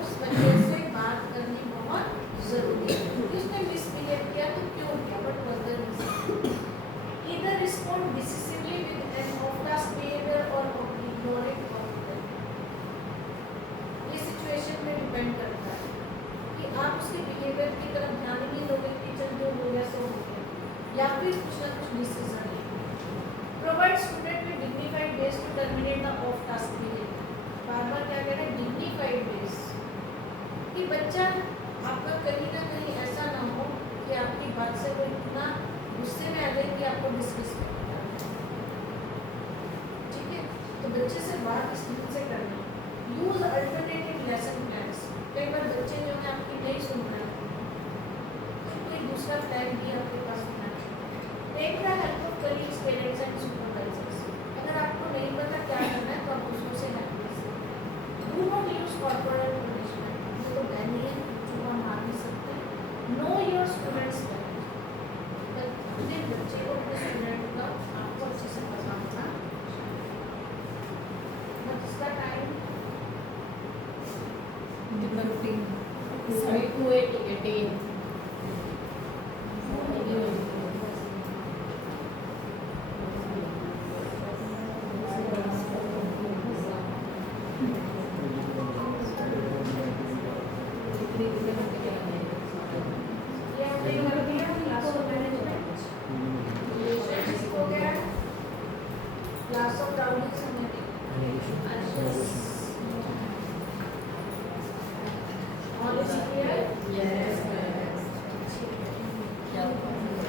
उस बच्चे से बात करनी बहुत ज़रूरी है, क्योंकि उसने मिसबिहेव किया तो क्यों किया, but was the reason. Either respond decisively with an off-task behavior or ignore it altogether. ये सिचुएशन में डिपेंड करता है कि आप उसके बिहेवियर की तरफ ध्यान ही नहीं दोगे, टीचर जो हो गया सो हो गया, या फिर कुछ ना कुछ डिसीजन लेंगे। Provide student with dignified ways to terminate the off-task behavior. बार-बार क्या कह रहे हैं? Dignified ways, कि बच्चा आपका कहीं ना कहीं ऐसा ना हो कि आपकी बात से वो इतना गुस्से में आ जाए कि आपको डिसरिस्पेक्ट करें, ठीक है? तो बच्चे से बात इस तरह से करनी। Use alternative lesson plans. कई बार बच्चे जो है आपकी नहीं सुन रहे हैं, तो कोई दूसरा प्लान भी आपके पास होना चाहिए। Take the help of colleagues, parents and supervisors. अगर आपको नहीं पता क्या करना है तो आप दूसरों से हेल्प ले सकते हैं। Do not use corporate punishment, ये तो बैन ही है, जो हम मार नहीं सकते। नो योर स्टूडेंट्स अपने बच्चे को, अपने स्टूडेंट का आपको अच्छे से पता होगा। बट इसका टाइम 7 to 8 to 8 AM.